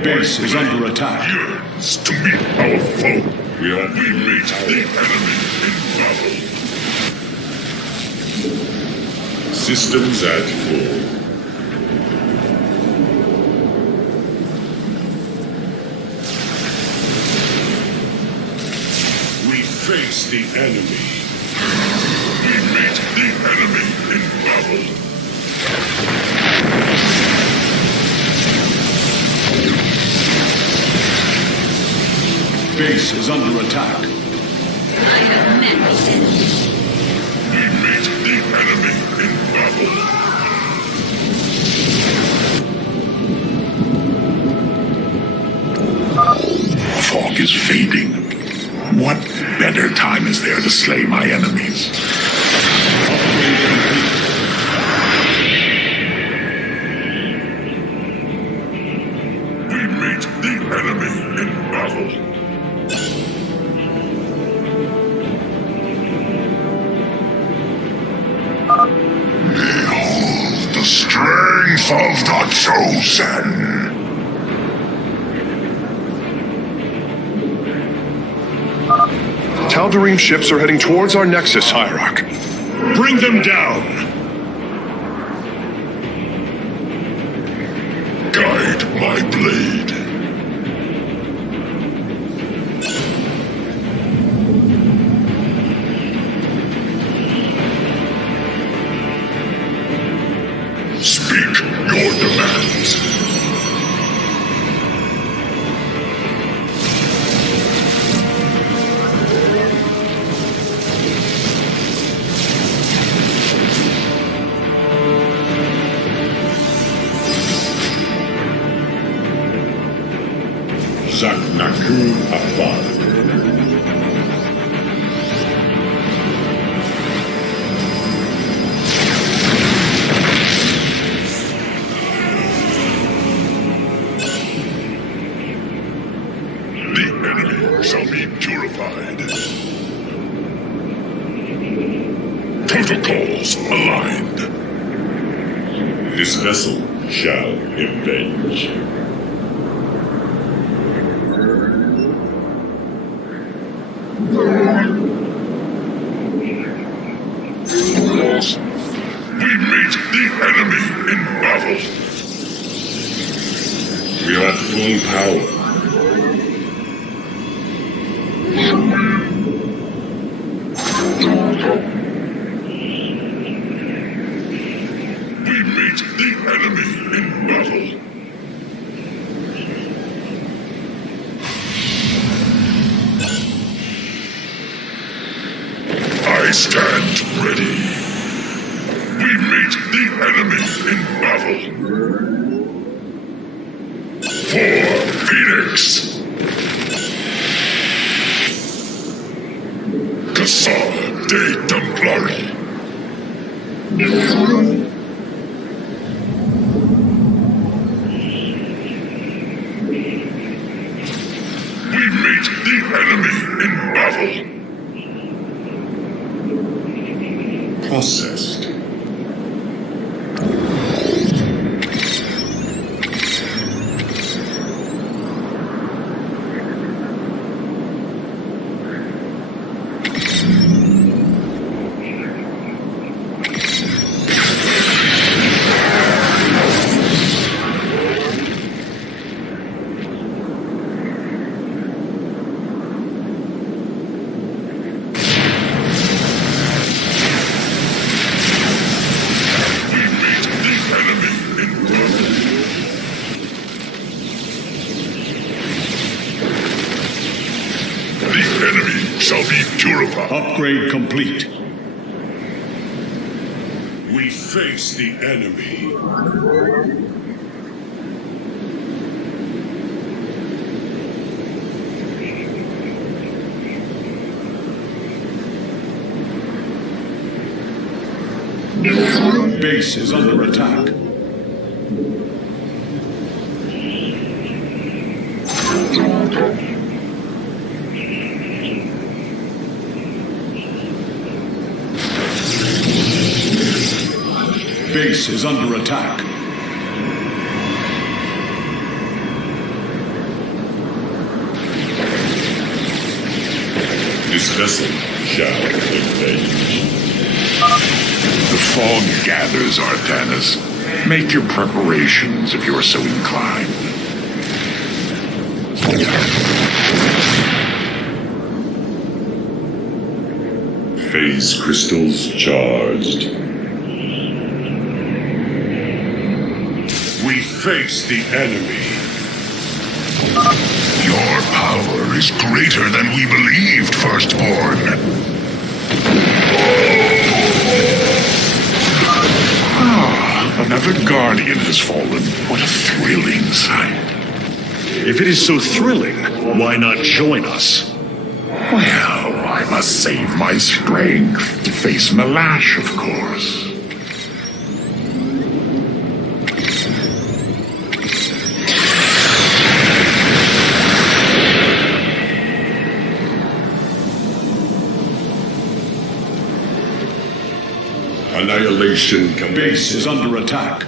Base is under attack. Yearns to meet our foe. We meet the enemy in battle. Systems at full. We face the enemy. We meet the enemy in battle. Base is under attack. I have met the enemy. We meet the enemy in battle. Fog is fading. What better time is there to slay my enemies? Upgrade complete. We meet the enemy in battle. Behold the strength of the chosen. Tal'Darim ships are heading towards our nexus, Hierarch. Bring them down! Guide my blade. Speak your demands. purified. Protocols aligned. This vessel shall avenge. We meet the enemy in battle. We are at full power. We meet the enemy in battle. I stand ready. We meet the enemy in battle. For Phoenix. Cassar de Templari. We meet the enemy in battle. Processed. Shall be purified. Upgrade complete. We face the enemy. Base is under attack. Base is under attack. This vessel shall avenge. The fog gathers, Artanis. Make your preparations if you are so inclined. Phase crystals charged. We face the enemy. Your power is greater than we believed, Firstborn. Another Guardian has fallen. What a thrilling sight. If it is so thrilling, why not join us? Well, I must save my strength to face Malash, of course. Annihilation Base is under attack.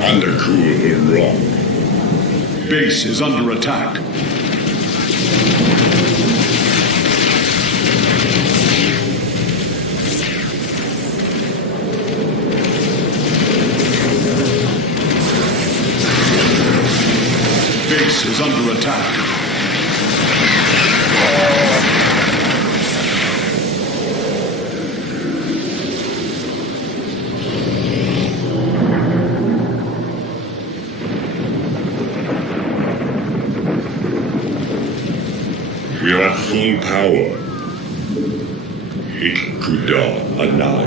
Undercool the rock. Base is under attack. Base is under attack. We are at full power. Ikuda Anai.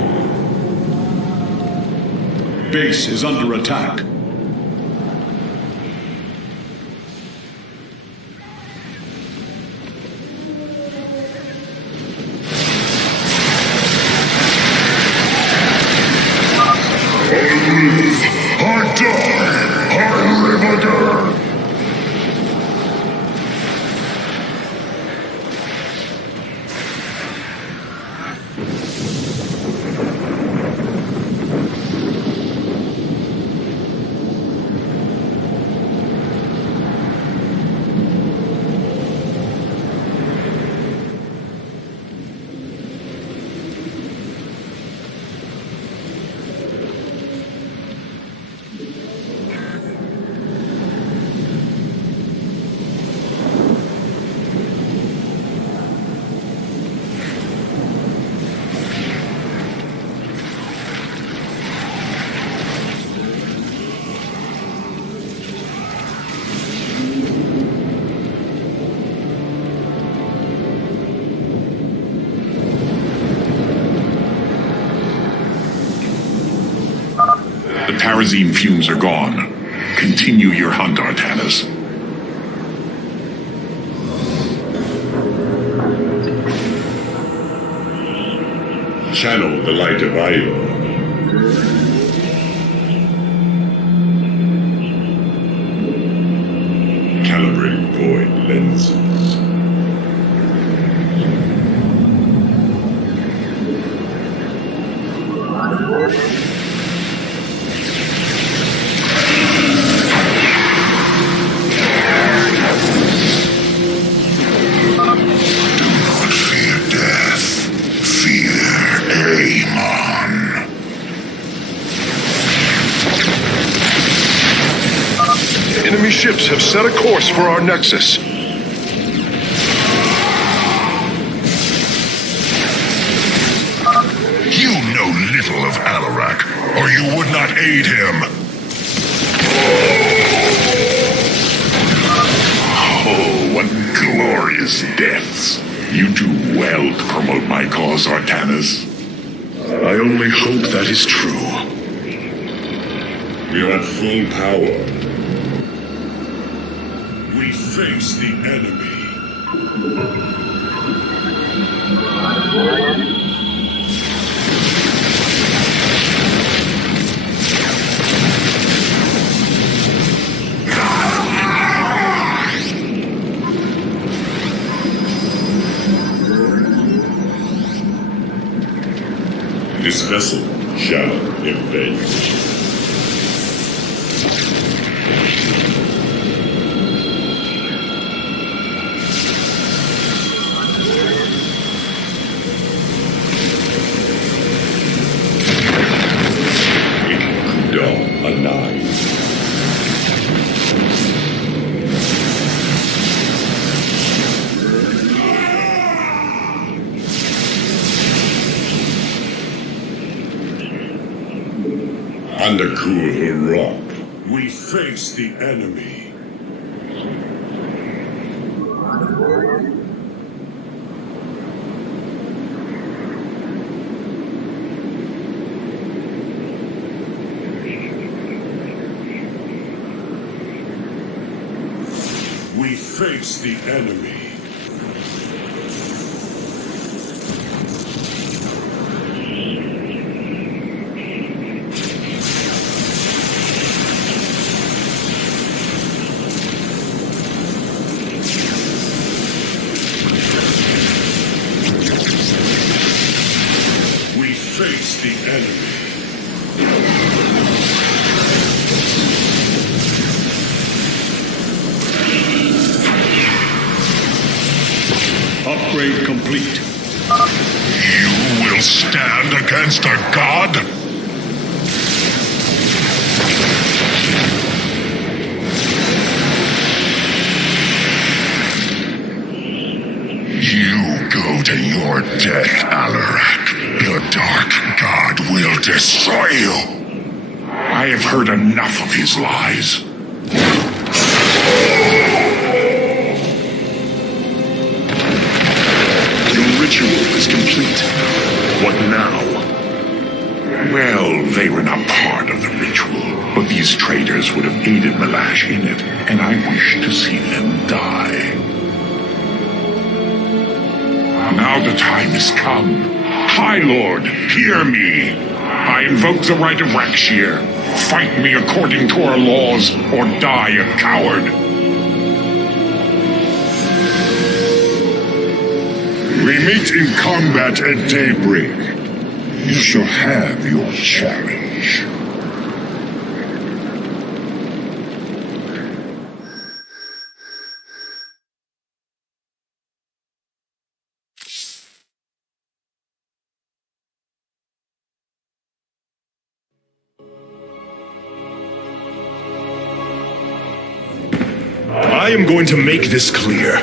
Base is under attack. I die! I live again! The Tarazine fumes are gone. Continue your hunt, Artanis. Channel the light of Io. Calibrate void lenses. Enemy ships have set a course for our nexus. You know little of Alarak, or you would not aid him. Oh, what glorious deaths. You do well to promote my cause, Artanis. I only hope that is true. We are at full power. We face the enemy. This vessel shall avenge. Under cool rock, we face the enemy. We face the enemy. Face the enemy. Upgrade complete. You will stand against a god? You go to your death, Alarak. The Dark God will destroy you. I have heard enough of his lies. Your ritual is complete. What now? Well, they were not part of the ritual, but these traitors would have aided Malash in it, and I wish to see them die. Now the time has come. High Lord, hear me. I invoke the right of Rakshir. Fight me according to our laws, or die a coward. We meet in combat at daybreak. You shall have your challenge. I am going to make this clear.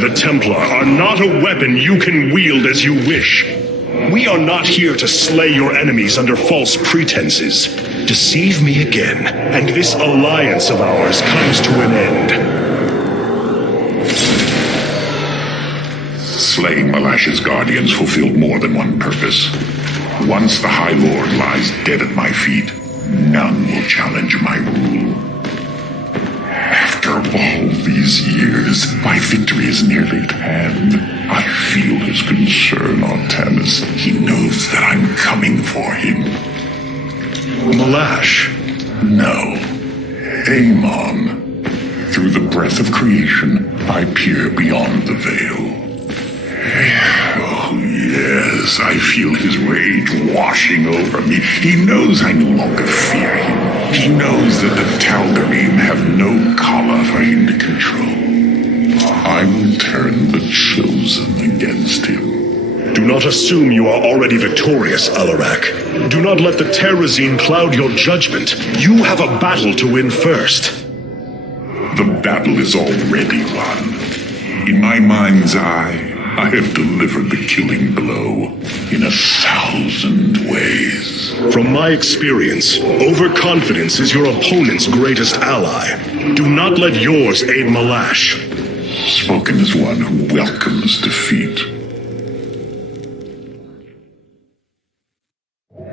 The Templar are not a weapon you can wield as you wish. We are not here to slay your enemies under false pretenses. Deceive me again, and this alliance of ours comes to an end. Slaying Malash's guardians fulfilled more than one purpose. Once the High Lord lies dead at my feet, none will challenge my rule. After all these years, my victory is nearly at hand. I feel his concern, Artanis. He knows that I'm coming for him. Malash? No. Amon. Through the breath of creation, I peer beyond the veil. Oh, yes, I feel his rage washing over me. He knows I no longer fear him. He knows that the Tal'Darim have no collar for him to control. I will turn the Chosen against him. Do not assume you are already victorious, Alarak. Do not let the Terrazine cloud your judgment. You have a battle to win first. The battle is already won. In my mind's eye, I have delivered the killing blow in 1,000 ways. From my experience, overconfidence is your opponent's greatest ally. Do not let yours aid Malash. Spoken as one who welcomes defeat.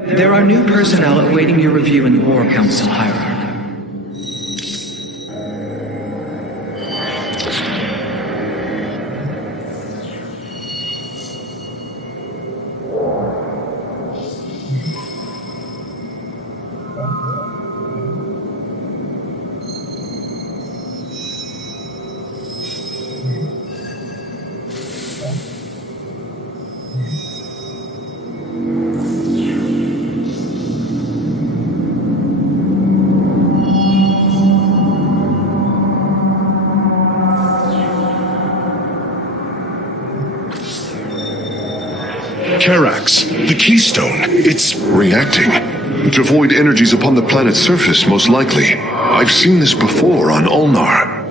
There are new personnel awaiting your review in the War Council, Hierarch. Karax, the Keystone, it's reacting to void energies upon the planet's surface, most likely. I've seen this before on Ulnar.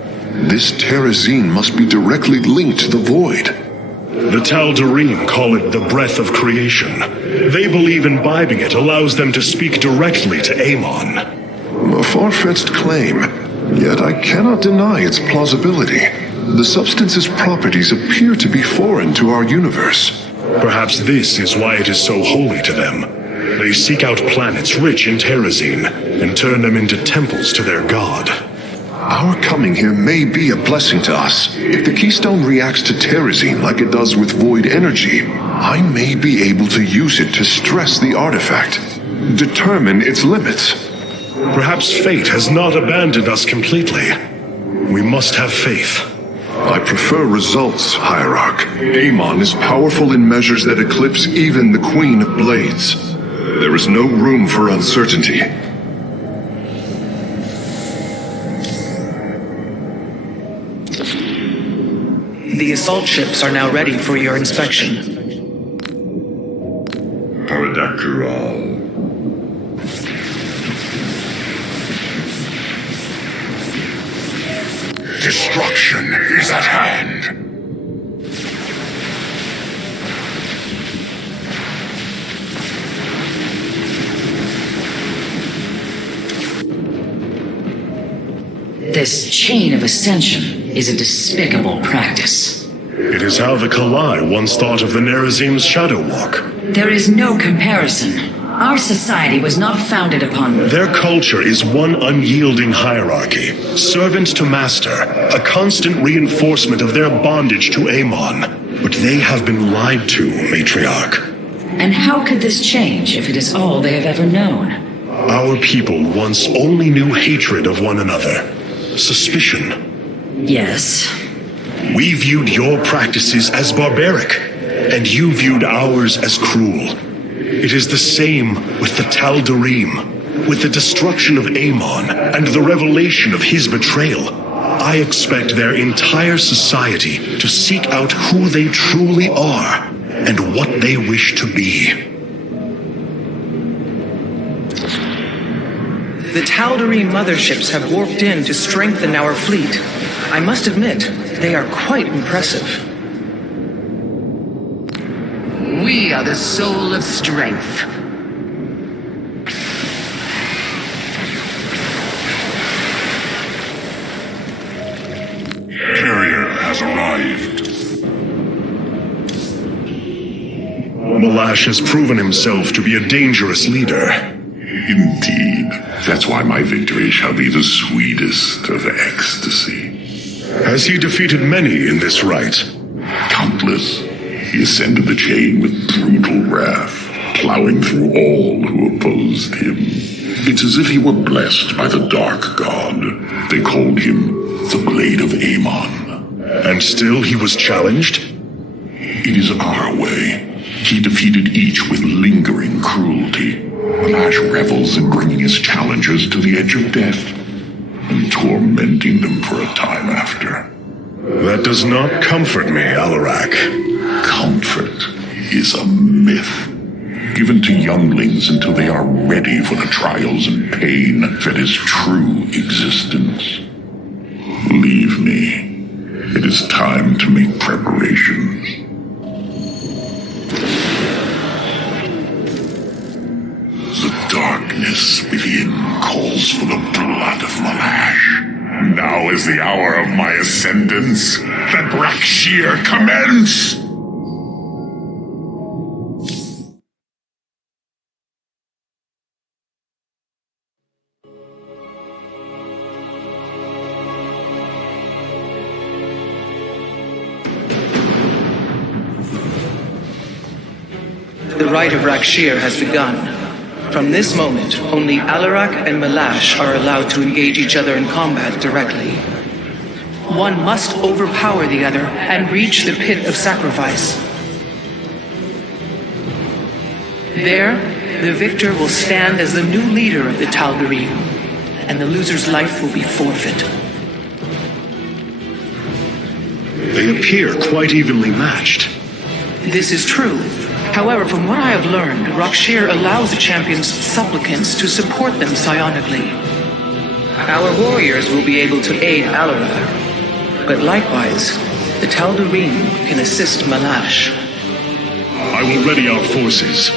This Terrazine must be directly linked to the void. The Tal'Darim call it the breath of creation. They believe imbibing it allows them to speak directly to Amon. A far-fetched claim, yet I cannot deny its plausibility. The substance's properties appear to be foreign to our universe. Perhaps this is why it is so holy to them. They seek out planets rich in Terrazine and turn them into temples to their god. Our coming here may be a blessing to us. If the Keystone reacts to Terrazine like it does with void energy, I may be able to use it to stress the artifact, determine its limits. Perhaps fate has not abandoned us completely. We must have faith. I prefer results, Hierarch. Amon is powerful in measures that eclipse even the Queen of Blades. There is no room for uncertainty. The assault ships are now ready for your inspection. Paradakural. Destruction is at hand. This chain of ascension is a despicable practice. It is how the Kalai once thought of the Nerazim's Shadow Walk. There is no comparison. Our society was not founded upon... Their culture is one unyielding hierarchy, servant to master, a constant reinforcement of their bondage to Amon. But they have been lied to, Matriarch. And how could this change if it is all they have ever known? Our people once only knew hatred of one another, suspicion. Yes. We viewed your practices as barbaric, and you viewed ours as cruel. It is the same with the Tal'Darim. With the destruction of Amon and the revelation of his betrayal, I expect their entire society to seek out who they truly are and what they wish to be. The Tal'Darim motherships have warped in to strengthen our fleet. I must admit, they are quite impressive. We are the soul of strength. Carrier has arrived. Malash has proven himself to be a dangerous leader. Indeed. That's why my victory shall be the sweetest of ecstasy. Has he defeated many in this rite? Countless. He ascended the chain with brutal wrath, plowing through all who opposed him. It's as if he were blessed by the Dark God. They called him the Blade of Amon. And still he was challenged? It is our way. He defeated each with lingering cruelty. Malash revels in bringing his challengers to the edge of death and tormenting them for a time after. That does not comfort me, Alarak. Comfort is a myth, given to younglings until they are ready for the trials and pain that is true existence. Leave me. It is time to make preparations. The darkness within calls for the blood of Malash. Now is the hour of my ascendance. Let Rakshir commence! The rite of Rakshir has begun. From this moment, only Alarak and Malash are allowed to engage each other in combat directly. One must overpower the other and reach the pit of sacrifice. There, the victor will stand as the new leader of the Tal'Darim, and the loser's life will be forfeit. They appear quite evenly matched. This is true. However, from what I have learned, Rakshir allows the champion's supplicants to support them psionically. Our warriors will be able to aid Alarak, but likewise, the Tal'Darim can assist Malash. I will ready our forces.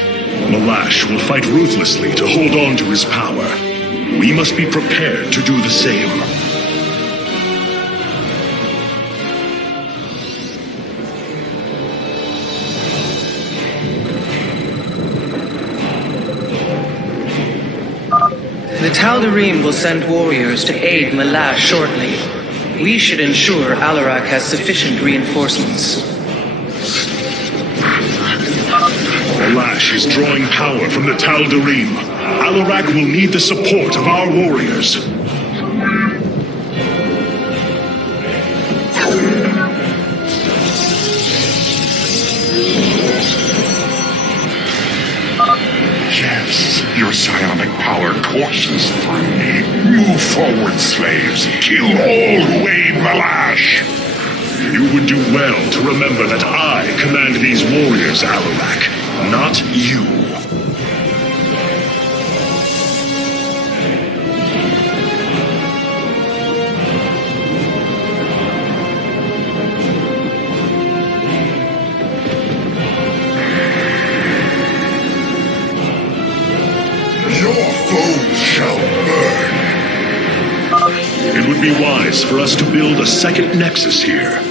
Malash will fight ruthlessly to hold on to his power. We must be prepared to do the same. The Tal'Darim will send warriors to aid Malash shortly. We should ensure Alarak has sufficient reinforcements. Malash is drawing power from the Tal'Darim. Alarak will need the support of our warriors. Yes, your psionic power courses through me. Move forward, slaves. Kill all who aid Malash. You would do well to remember that I command these warriors, Alarak, not you. Your foes shall burn. It would be wise for us to build a second nexus here.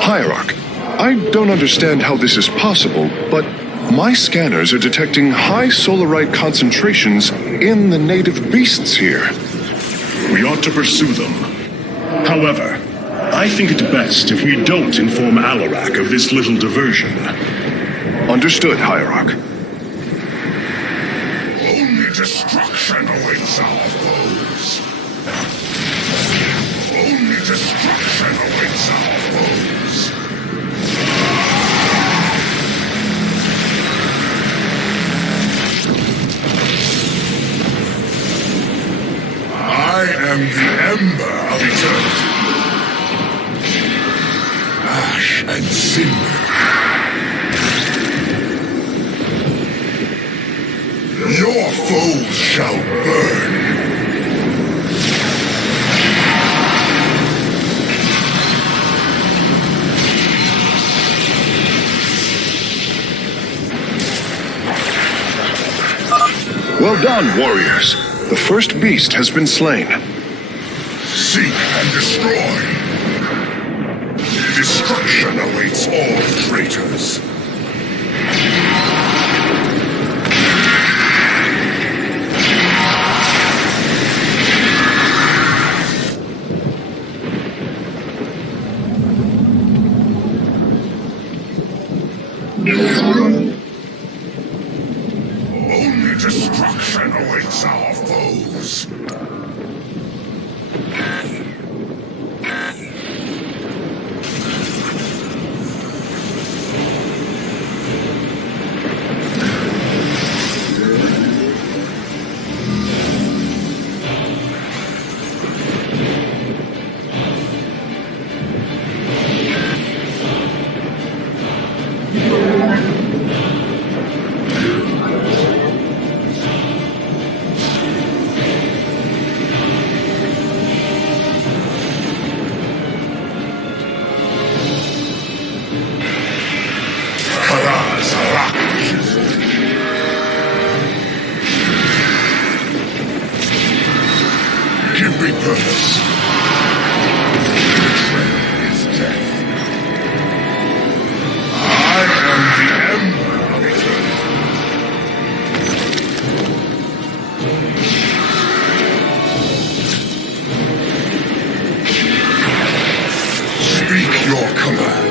Hierarch, I don't understand how this is possible, but my scanners are detecting high solarite concentrations in the native beasts here. We ought to pursue them. However, I think it best if we don't inform Alarak of this little diversion. Understood, Hierarch. Only destruction awaits our foes. Only destruction awaits our foes. I am the Ember of Eternity. Ash and cinder. Your foes shall burn. Well done, warriors. The first beast has been slain. Seek and destroy. Destruction awaits all traitors. Only destruction awaits our foes. Give me purpose. Betrayal is death. I am the Ember of Eternity. Speak your command.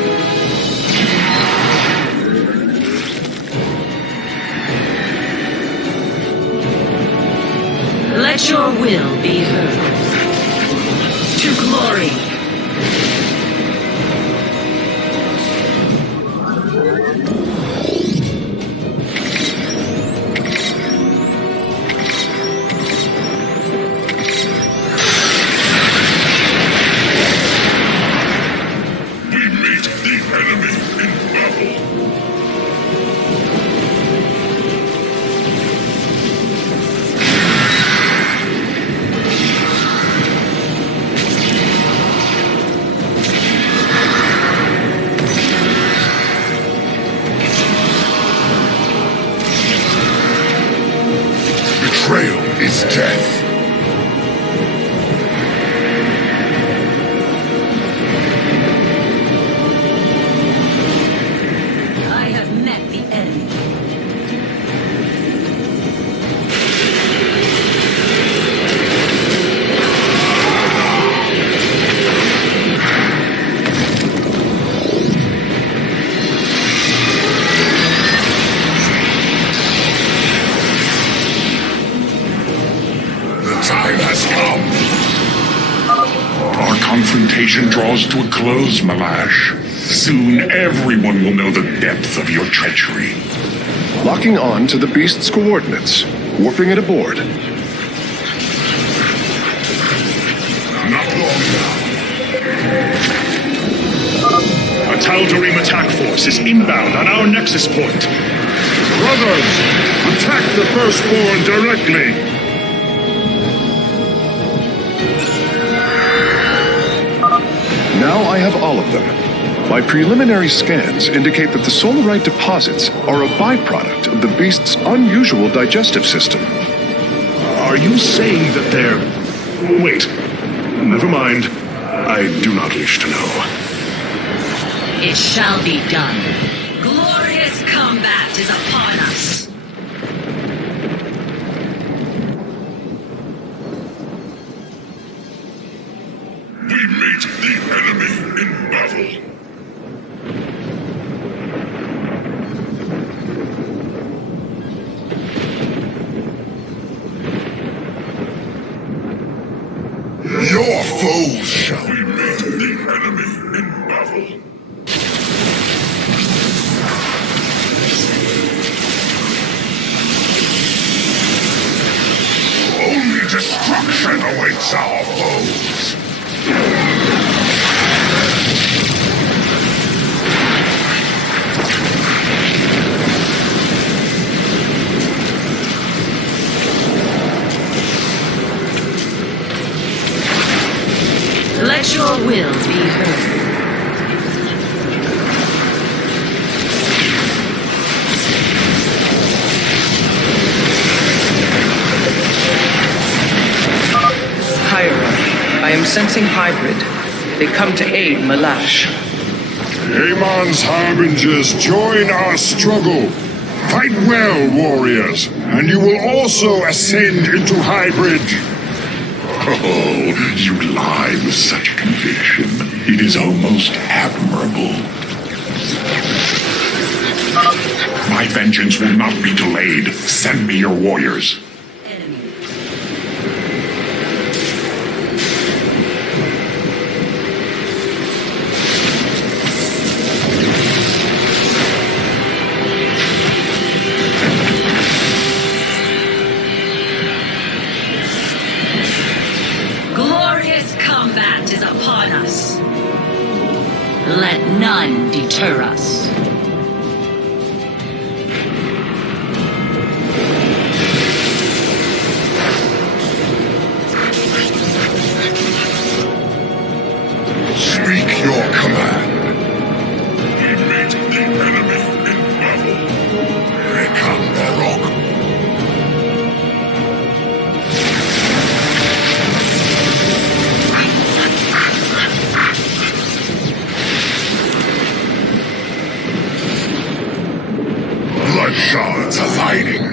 Let your will be heard. To glory. We meet the enemy in battle. Betrayal is death. I have met the enemy. The time has come. Our confrontation draws to a close, Malash. Soon everyone will know the depth of your treachery. Locking on to the beast's coordinates. Warping it aboard. Not long now. A Tal'Darim attack force is inbound on our nexus point. Brothers, attack the Firstborn directly! Now I have all of them. My preliminary scans indicate that the solarite deposits are a byproduct of the beast's unusual digestive system. Are you saying that they're... Wait. Never mind. I do not wish to know. It shall be done. Glorious combat is upon us. We meet the enemy Sensing hybrid, they come to aid Malash. Amon's harbingers, join our struggle. Fight well, warriors, and you will also ascend into hybrid. Oh, you lie with such conviction. It is almost admirable. My vengeance will not be delayed. Send me your warriors. Glorious combat is upon us. Let none deter us. Speak your command. We meet the enemy in battle. Rekandarok. Blood shards aligning.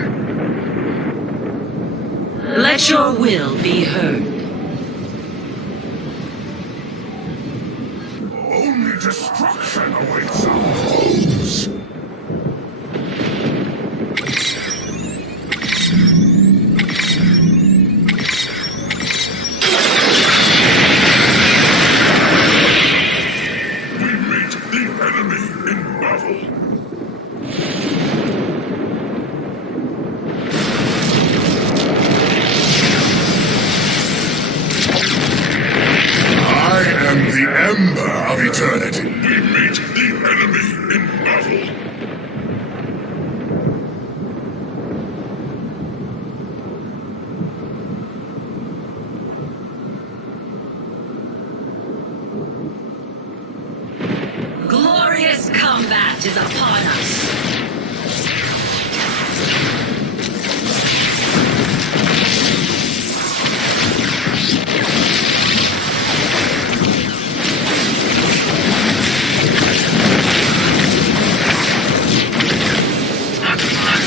Let your will be heard. Only destruction awaits our foes. We meet the enemy in battle. I am the Ember of Eternity. We meet the enemy in battle. Glorious combat is upon us.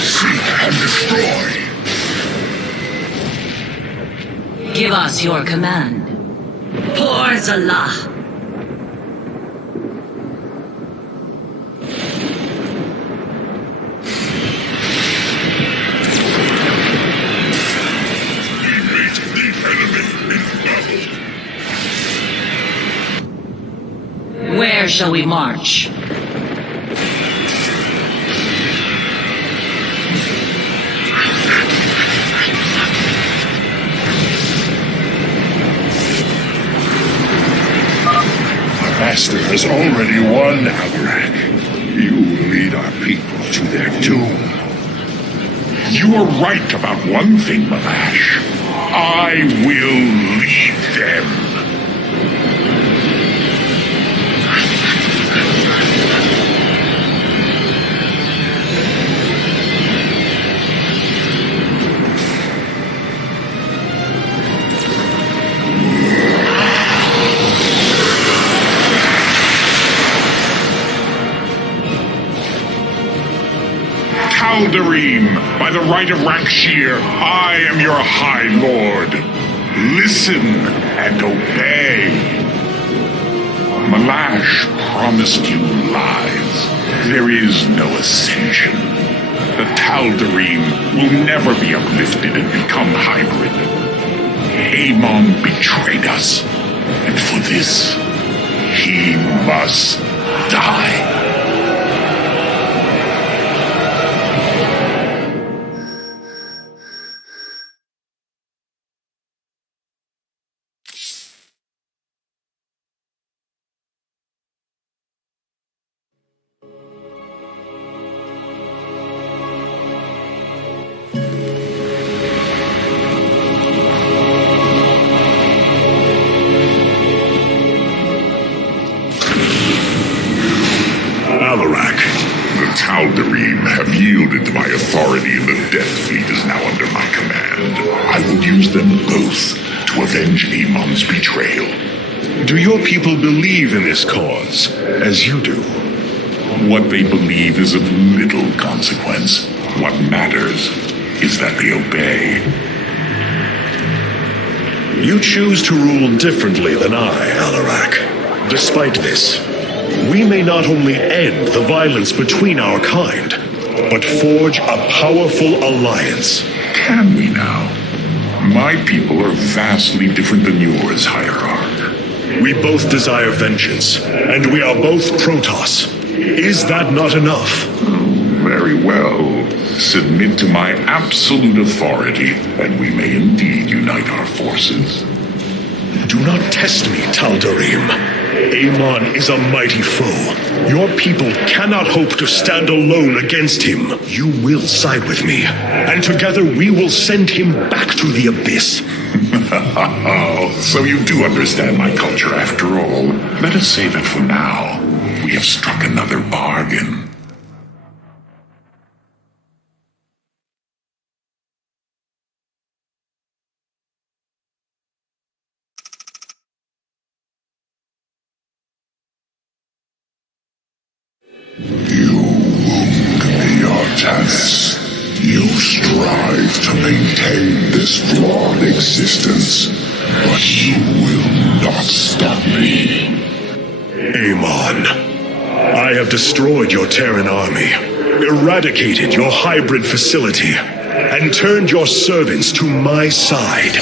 Seek and destroy. Give us your command. Por Zalah. We meet the enemy in battle. Where shall we march? Master has already won, Avarak. You lead our people to their doom. You are right about one thing, Malash. I will lead them. Tal'Darim, by the right of Rakshir, I am your High Lord. Listen and obey. Malash promised you lies. There is no ascension. The Tal'Darim will never be uplifted and become hybrid. Amon betrayed us, and for this, he must die. Avarak, the Tal'Darim have yielded to my authority and the Death Fleet is now under my command. I will use them both to avenge Amon's betrayal. Do your people believe in this cause, as you do? What they believe is of little consequence. What matters is that they obey. You choose to rule differently than I, Alarak. Despite this, we may not only end the violence between our kind, but forge a powerful alliance. Can we now? My people are vastly different than yours, Hierarch. We both desire vengeance, and we are both Protoss. Is that not enough? Very well. Submit to my absolute authority, and we may indeed unite our forces. Do not test me, Tal'Darim. Amon is a mighty foe. Your people cannot hope to stand alone against him. You will side with me, and together we will send him back to the abyss. So you do understand my culture after all. Let us say that for now, we have struck another bargain. You wound me, Artanis. You strive to maintain this flawed existence, but you will not stop me. Amon, I have destroyed your Terran army, eradicated your hybrid facility, and turned your servants to my side.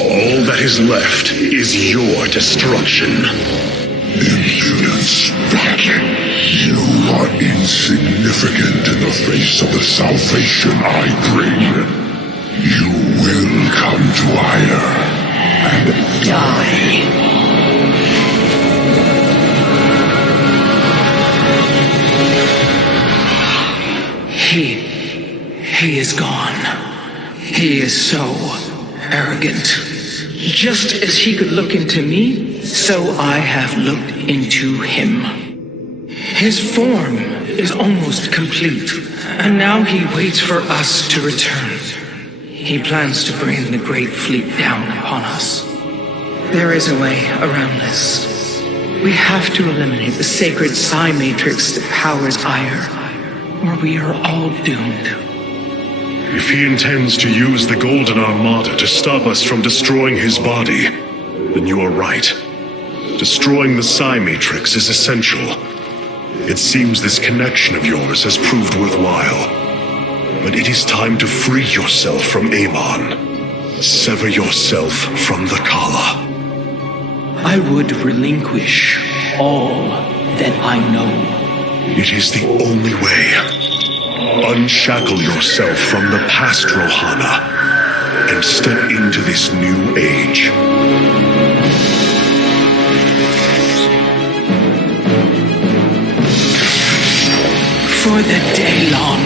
All that is left is your destruction. Impudence, Vat. You are insignificant in the face of the salvation I bring. You will come to Ire and die. He is gone. He is so arrogant. Just as he could look into me, so I have looked into him. His form is almost complete, and now he waits for us to return. He plans to bring the Great Fleet down upon us. There is a way around this. We have to eliminate the sacred psi matrix that powers Ire, or we are all doomed. If he intends to use the Golden Armada to stop us from destroying his body, then you are right. Destroying the psi matrix is essential. It seems this connection of yours has proved worthwhile. But it is time to free yourself from Amon. Sever yourself from the Kala. I would relinquish all that I know. It is the only way. Unshackle yourself from the past, Rohana, and step into this new age. For the Daylon.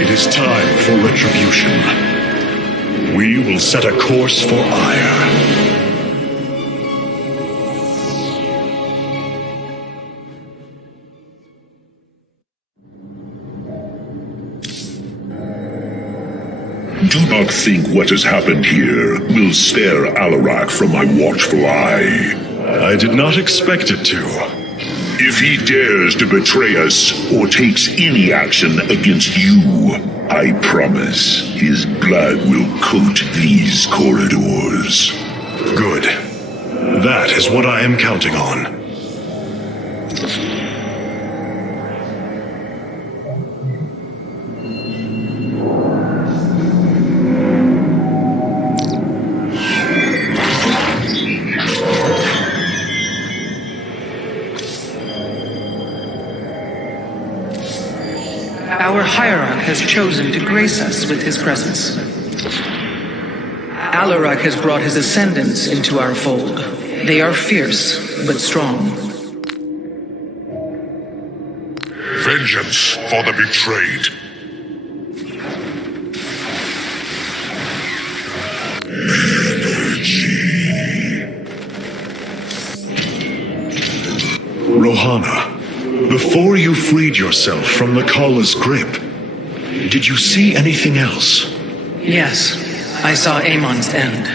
It is time for retribution. We will set a course for Ire. Do not think what has happened here will spare Alarak from my watchful eye. I did not expect it to. If he dares to betray us or takes any action against you, I promise his blood will coat these corridors. Good. That is what I am counting on. Our hierarch has chosen to grace us with his presence. Alarak has brought his ascendants into our fold. They are fierce, but strong. Vengeance for the betrayed. Rohana, before you freed yourself from the Kala's grip, did you see anything else? Yes, I saw Amon's end.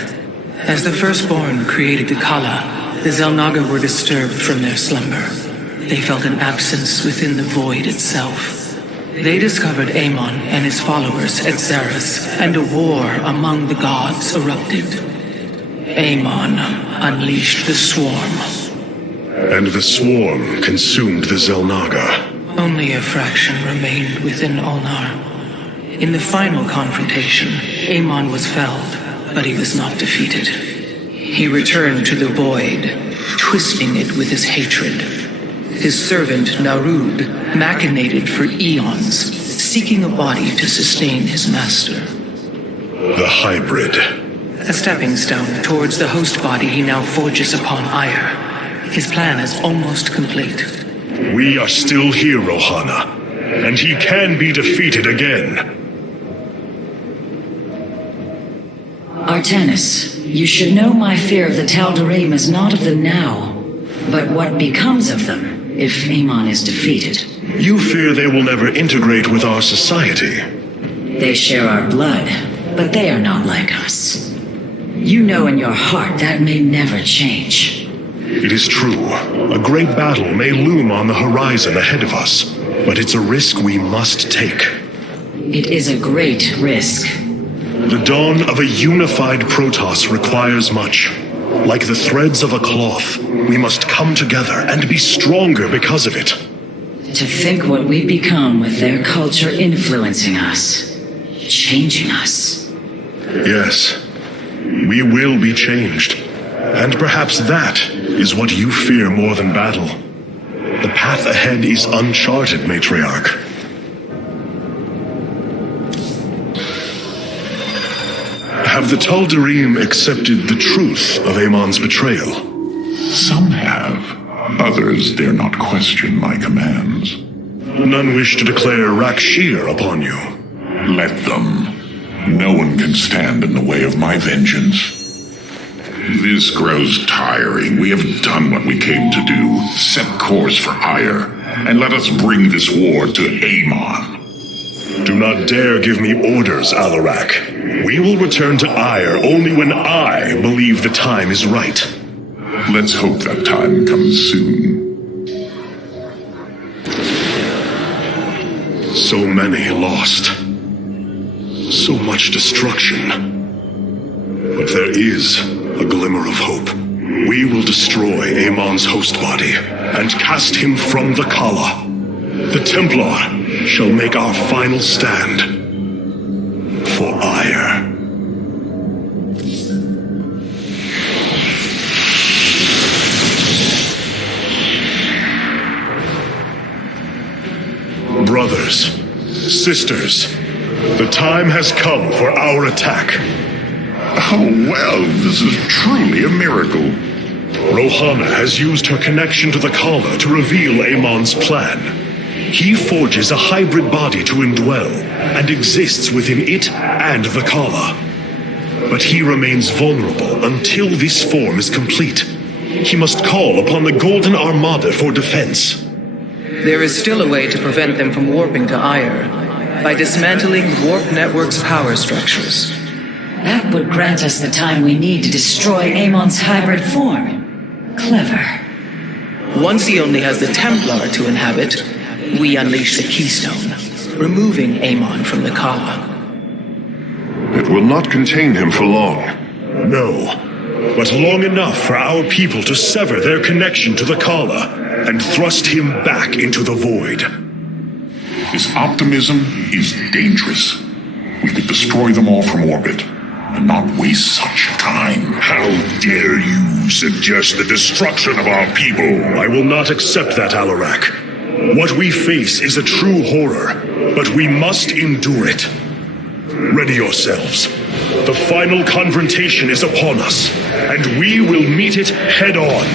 As the Firstborn created the Kala, the Xel'Naga were disturbed from their slumber. They felt an absence within the void itself. They discovered Amon and his followers at Xeris, and a war among the gods erupted. Amon unleashed the Swarm. And the Swarm consumed the Xel'Naga. Only a fraction remained within Ulnar. In the final confrontation, Amon was felled, but he was not defeated. He returned to the void, twisting it with his hatred. His servant, Narud, machinated for eons, seeking a body to sustain his master. The hybrid. A stepping stone towards the host body he now forges upon Ire. His plan is almost complete. We are still here, Rohana, and he can be defeated again. Artanis, you should know my fear of the Tal'Darim is not of the now, but what becomes of them if Amon is defeated. You fear they will never integrate with our society. They share our blood, but they are not like us. You know in your heart that may never change. It is true. A great battle may loom on the horizon ahead of us, but it's a risk we must take. It is a great risk. The dawn of a unified Protoss requires much. Like the threads of a cloth, we must come together and be stronger because of it. To think what we become with their culture influencing us, changing us. Yes, we will be changed. And perhaps that is what you fear more than battle. The path ahead is uncharted, Matriarch. Have the Tal'Darim accepted the truth of Amon's betrayal? Some have. Others dare not question my commands. None wish to declare Rakshir upon you. Let them. No one can stand in the way of my vengeance. This grows tiring. We have done what we came to do. Set course for Ire, and let us bring this war to Amon. Do not dare give me orders, Alarak. We will return to Ire only when I believe the time is right. Let's hope that time comes soon. So many lost. So much destruction. But there is a glimmer of hope. We will destroy Amon's host body and cast him from the Kala. The Templar shall make our final stand for Ire. Brothers, sisters, the time has come for our attack. Oh, well, this is truly a miracle. Rohana has used her connection to the Kala to reveal Amon's plan. He forges a hybrid body to indwell, and exists within it and the Kala. But he remains vulnerable until this form is complete. He must call upon the Golden Armada for defense. There is still a way to prevent them from warping to Ire, by dismantling the warp network's power structures. That would grant us the time we need to destroy Amon's hybrid form. Clever. Once he only has the Templar to inhabit, we unleash the Keystone, removing Amon from the Kala. It will not contain him for long. No, but long enough for our people to sever their connection to the Kala and thrust him back into the void. This optimism is dangerous. We could destroy them all from orbit, and not waste such time. How dare you suggest the destruction of our people? I will not accept that, Alarak. What we face is a true horror, but we must endure it. Ready yourselves. The final confrontation is upon us, and we will meet it head on.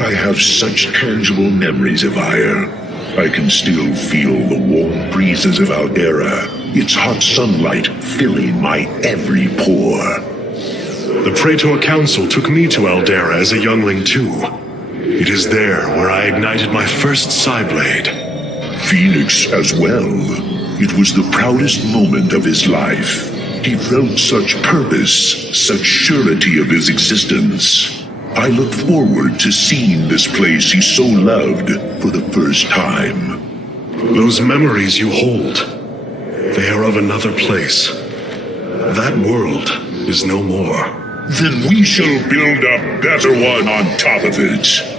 I have such tangible memories of Ire. I can still feel the warm breezes of Aldera its hot sunlight filling my every pore. The Praetor Council took me to Aldera as a youngling too. It is there where I ignited my first Psyblade. Phoenix as well. It was the proudest moment of his life. He felt such purpose, such surety of his existence. I look forward to seeing this place he so loved for the first time. Those memories you hold, they are of another place. That world is no more. Then we shall build a better one on top of it.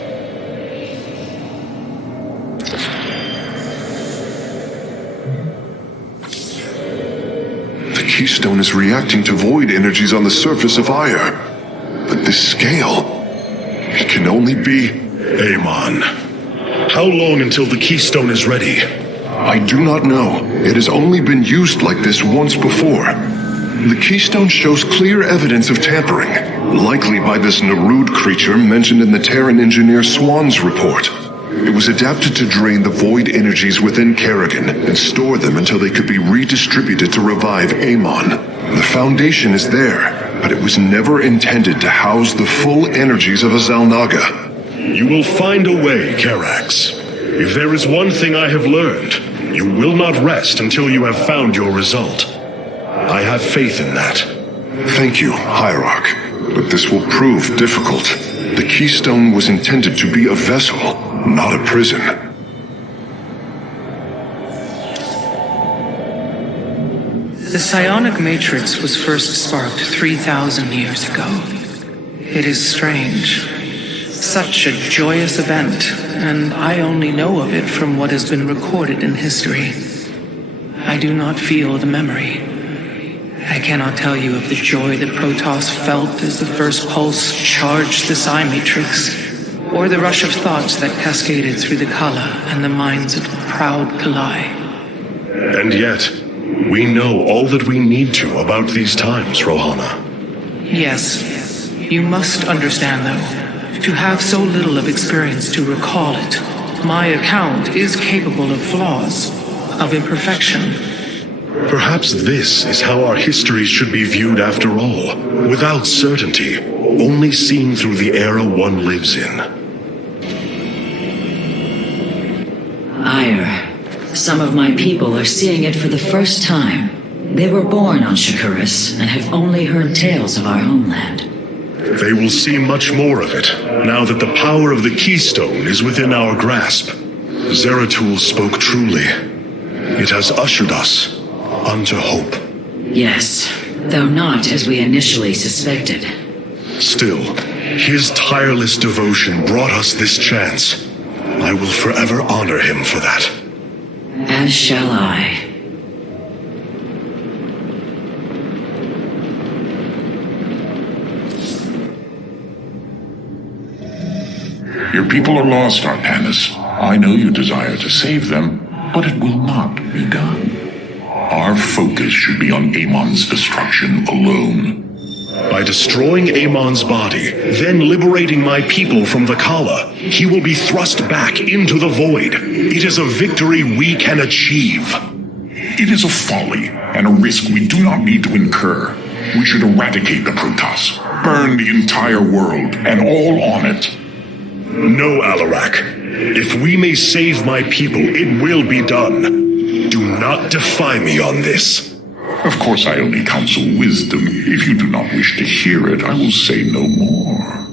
The keystone is reacting to void energies on the surface of Ire. But this scale, it can only be... Amon, how long until the keystone is ready? I do not know. It has only been used like this once before. The keystone shows clear evidence of tampering, likely by this Narud creature mentioned in the Terran engineer Swan's report. It was adapted to drain the void energies within Kerrigan and store them until they could be redistributed to revive Amon. The foundation is there, but it was never intended to house the full energies of a Zalnaga. You will find a way, Karax. If there is one thing I have learned, you will not rest until you have found your result. I have faith in that. Thank you, Hierarch. But this will prove difficult. The keystone was intended to be a vessel, not a prison. The psionic matrix was first sparked 3,000 years ago. It is strange. Such a joyous event, and I only know of it from what has been recorded in history. I do not feel the memory. I cannot tell you of the joy that Protoss felt as the first pulse charged the psi matrix, or the rush of thoughts that cascaded through the Kala and the minds of the proud Kalai. And yet, we know all that we need to about these times, Rohana. Yes, you must understand though, to have so little of experience to recall it, my account is capable of flaws, of imperfection. Perhaps this is how our histories should be viewed after all, without certainty, only seen through the era one lives in. Ire, some of my people are seeing it for the first time. They were born on Shakuras and have only heard tales of our homeland. They will see much more of it, now that the power of the keystone is within our grasp. Zeratul spoke truly. It has ushered us unto hope. Yes, though not as we initially suspected. Still, his tireless devotion brought us this chance. I will forever honor him for that. As shall I. Your people are lost, Arpanis. I know you desire to save them, but it will not be done. Our focus should be on Amon's destruction alone. By destroying Amon's body, then liberating my people from the Kala, he will be thrust back into the void. It is a victory we can achieve. It is a folly and a risk we do not need to incur. We should eradicate the Protoss, burn the entire world and all on it. No, Alarak. If we may save my people, it will be done. Do not defy me on this. Of course, I only counsel wisdom. If you do not wish to hear it, I will say no more.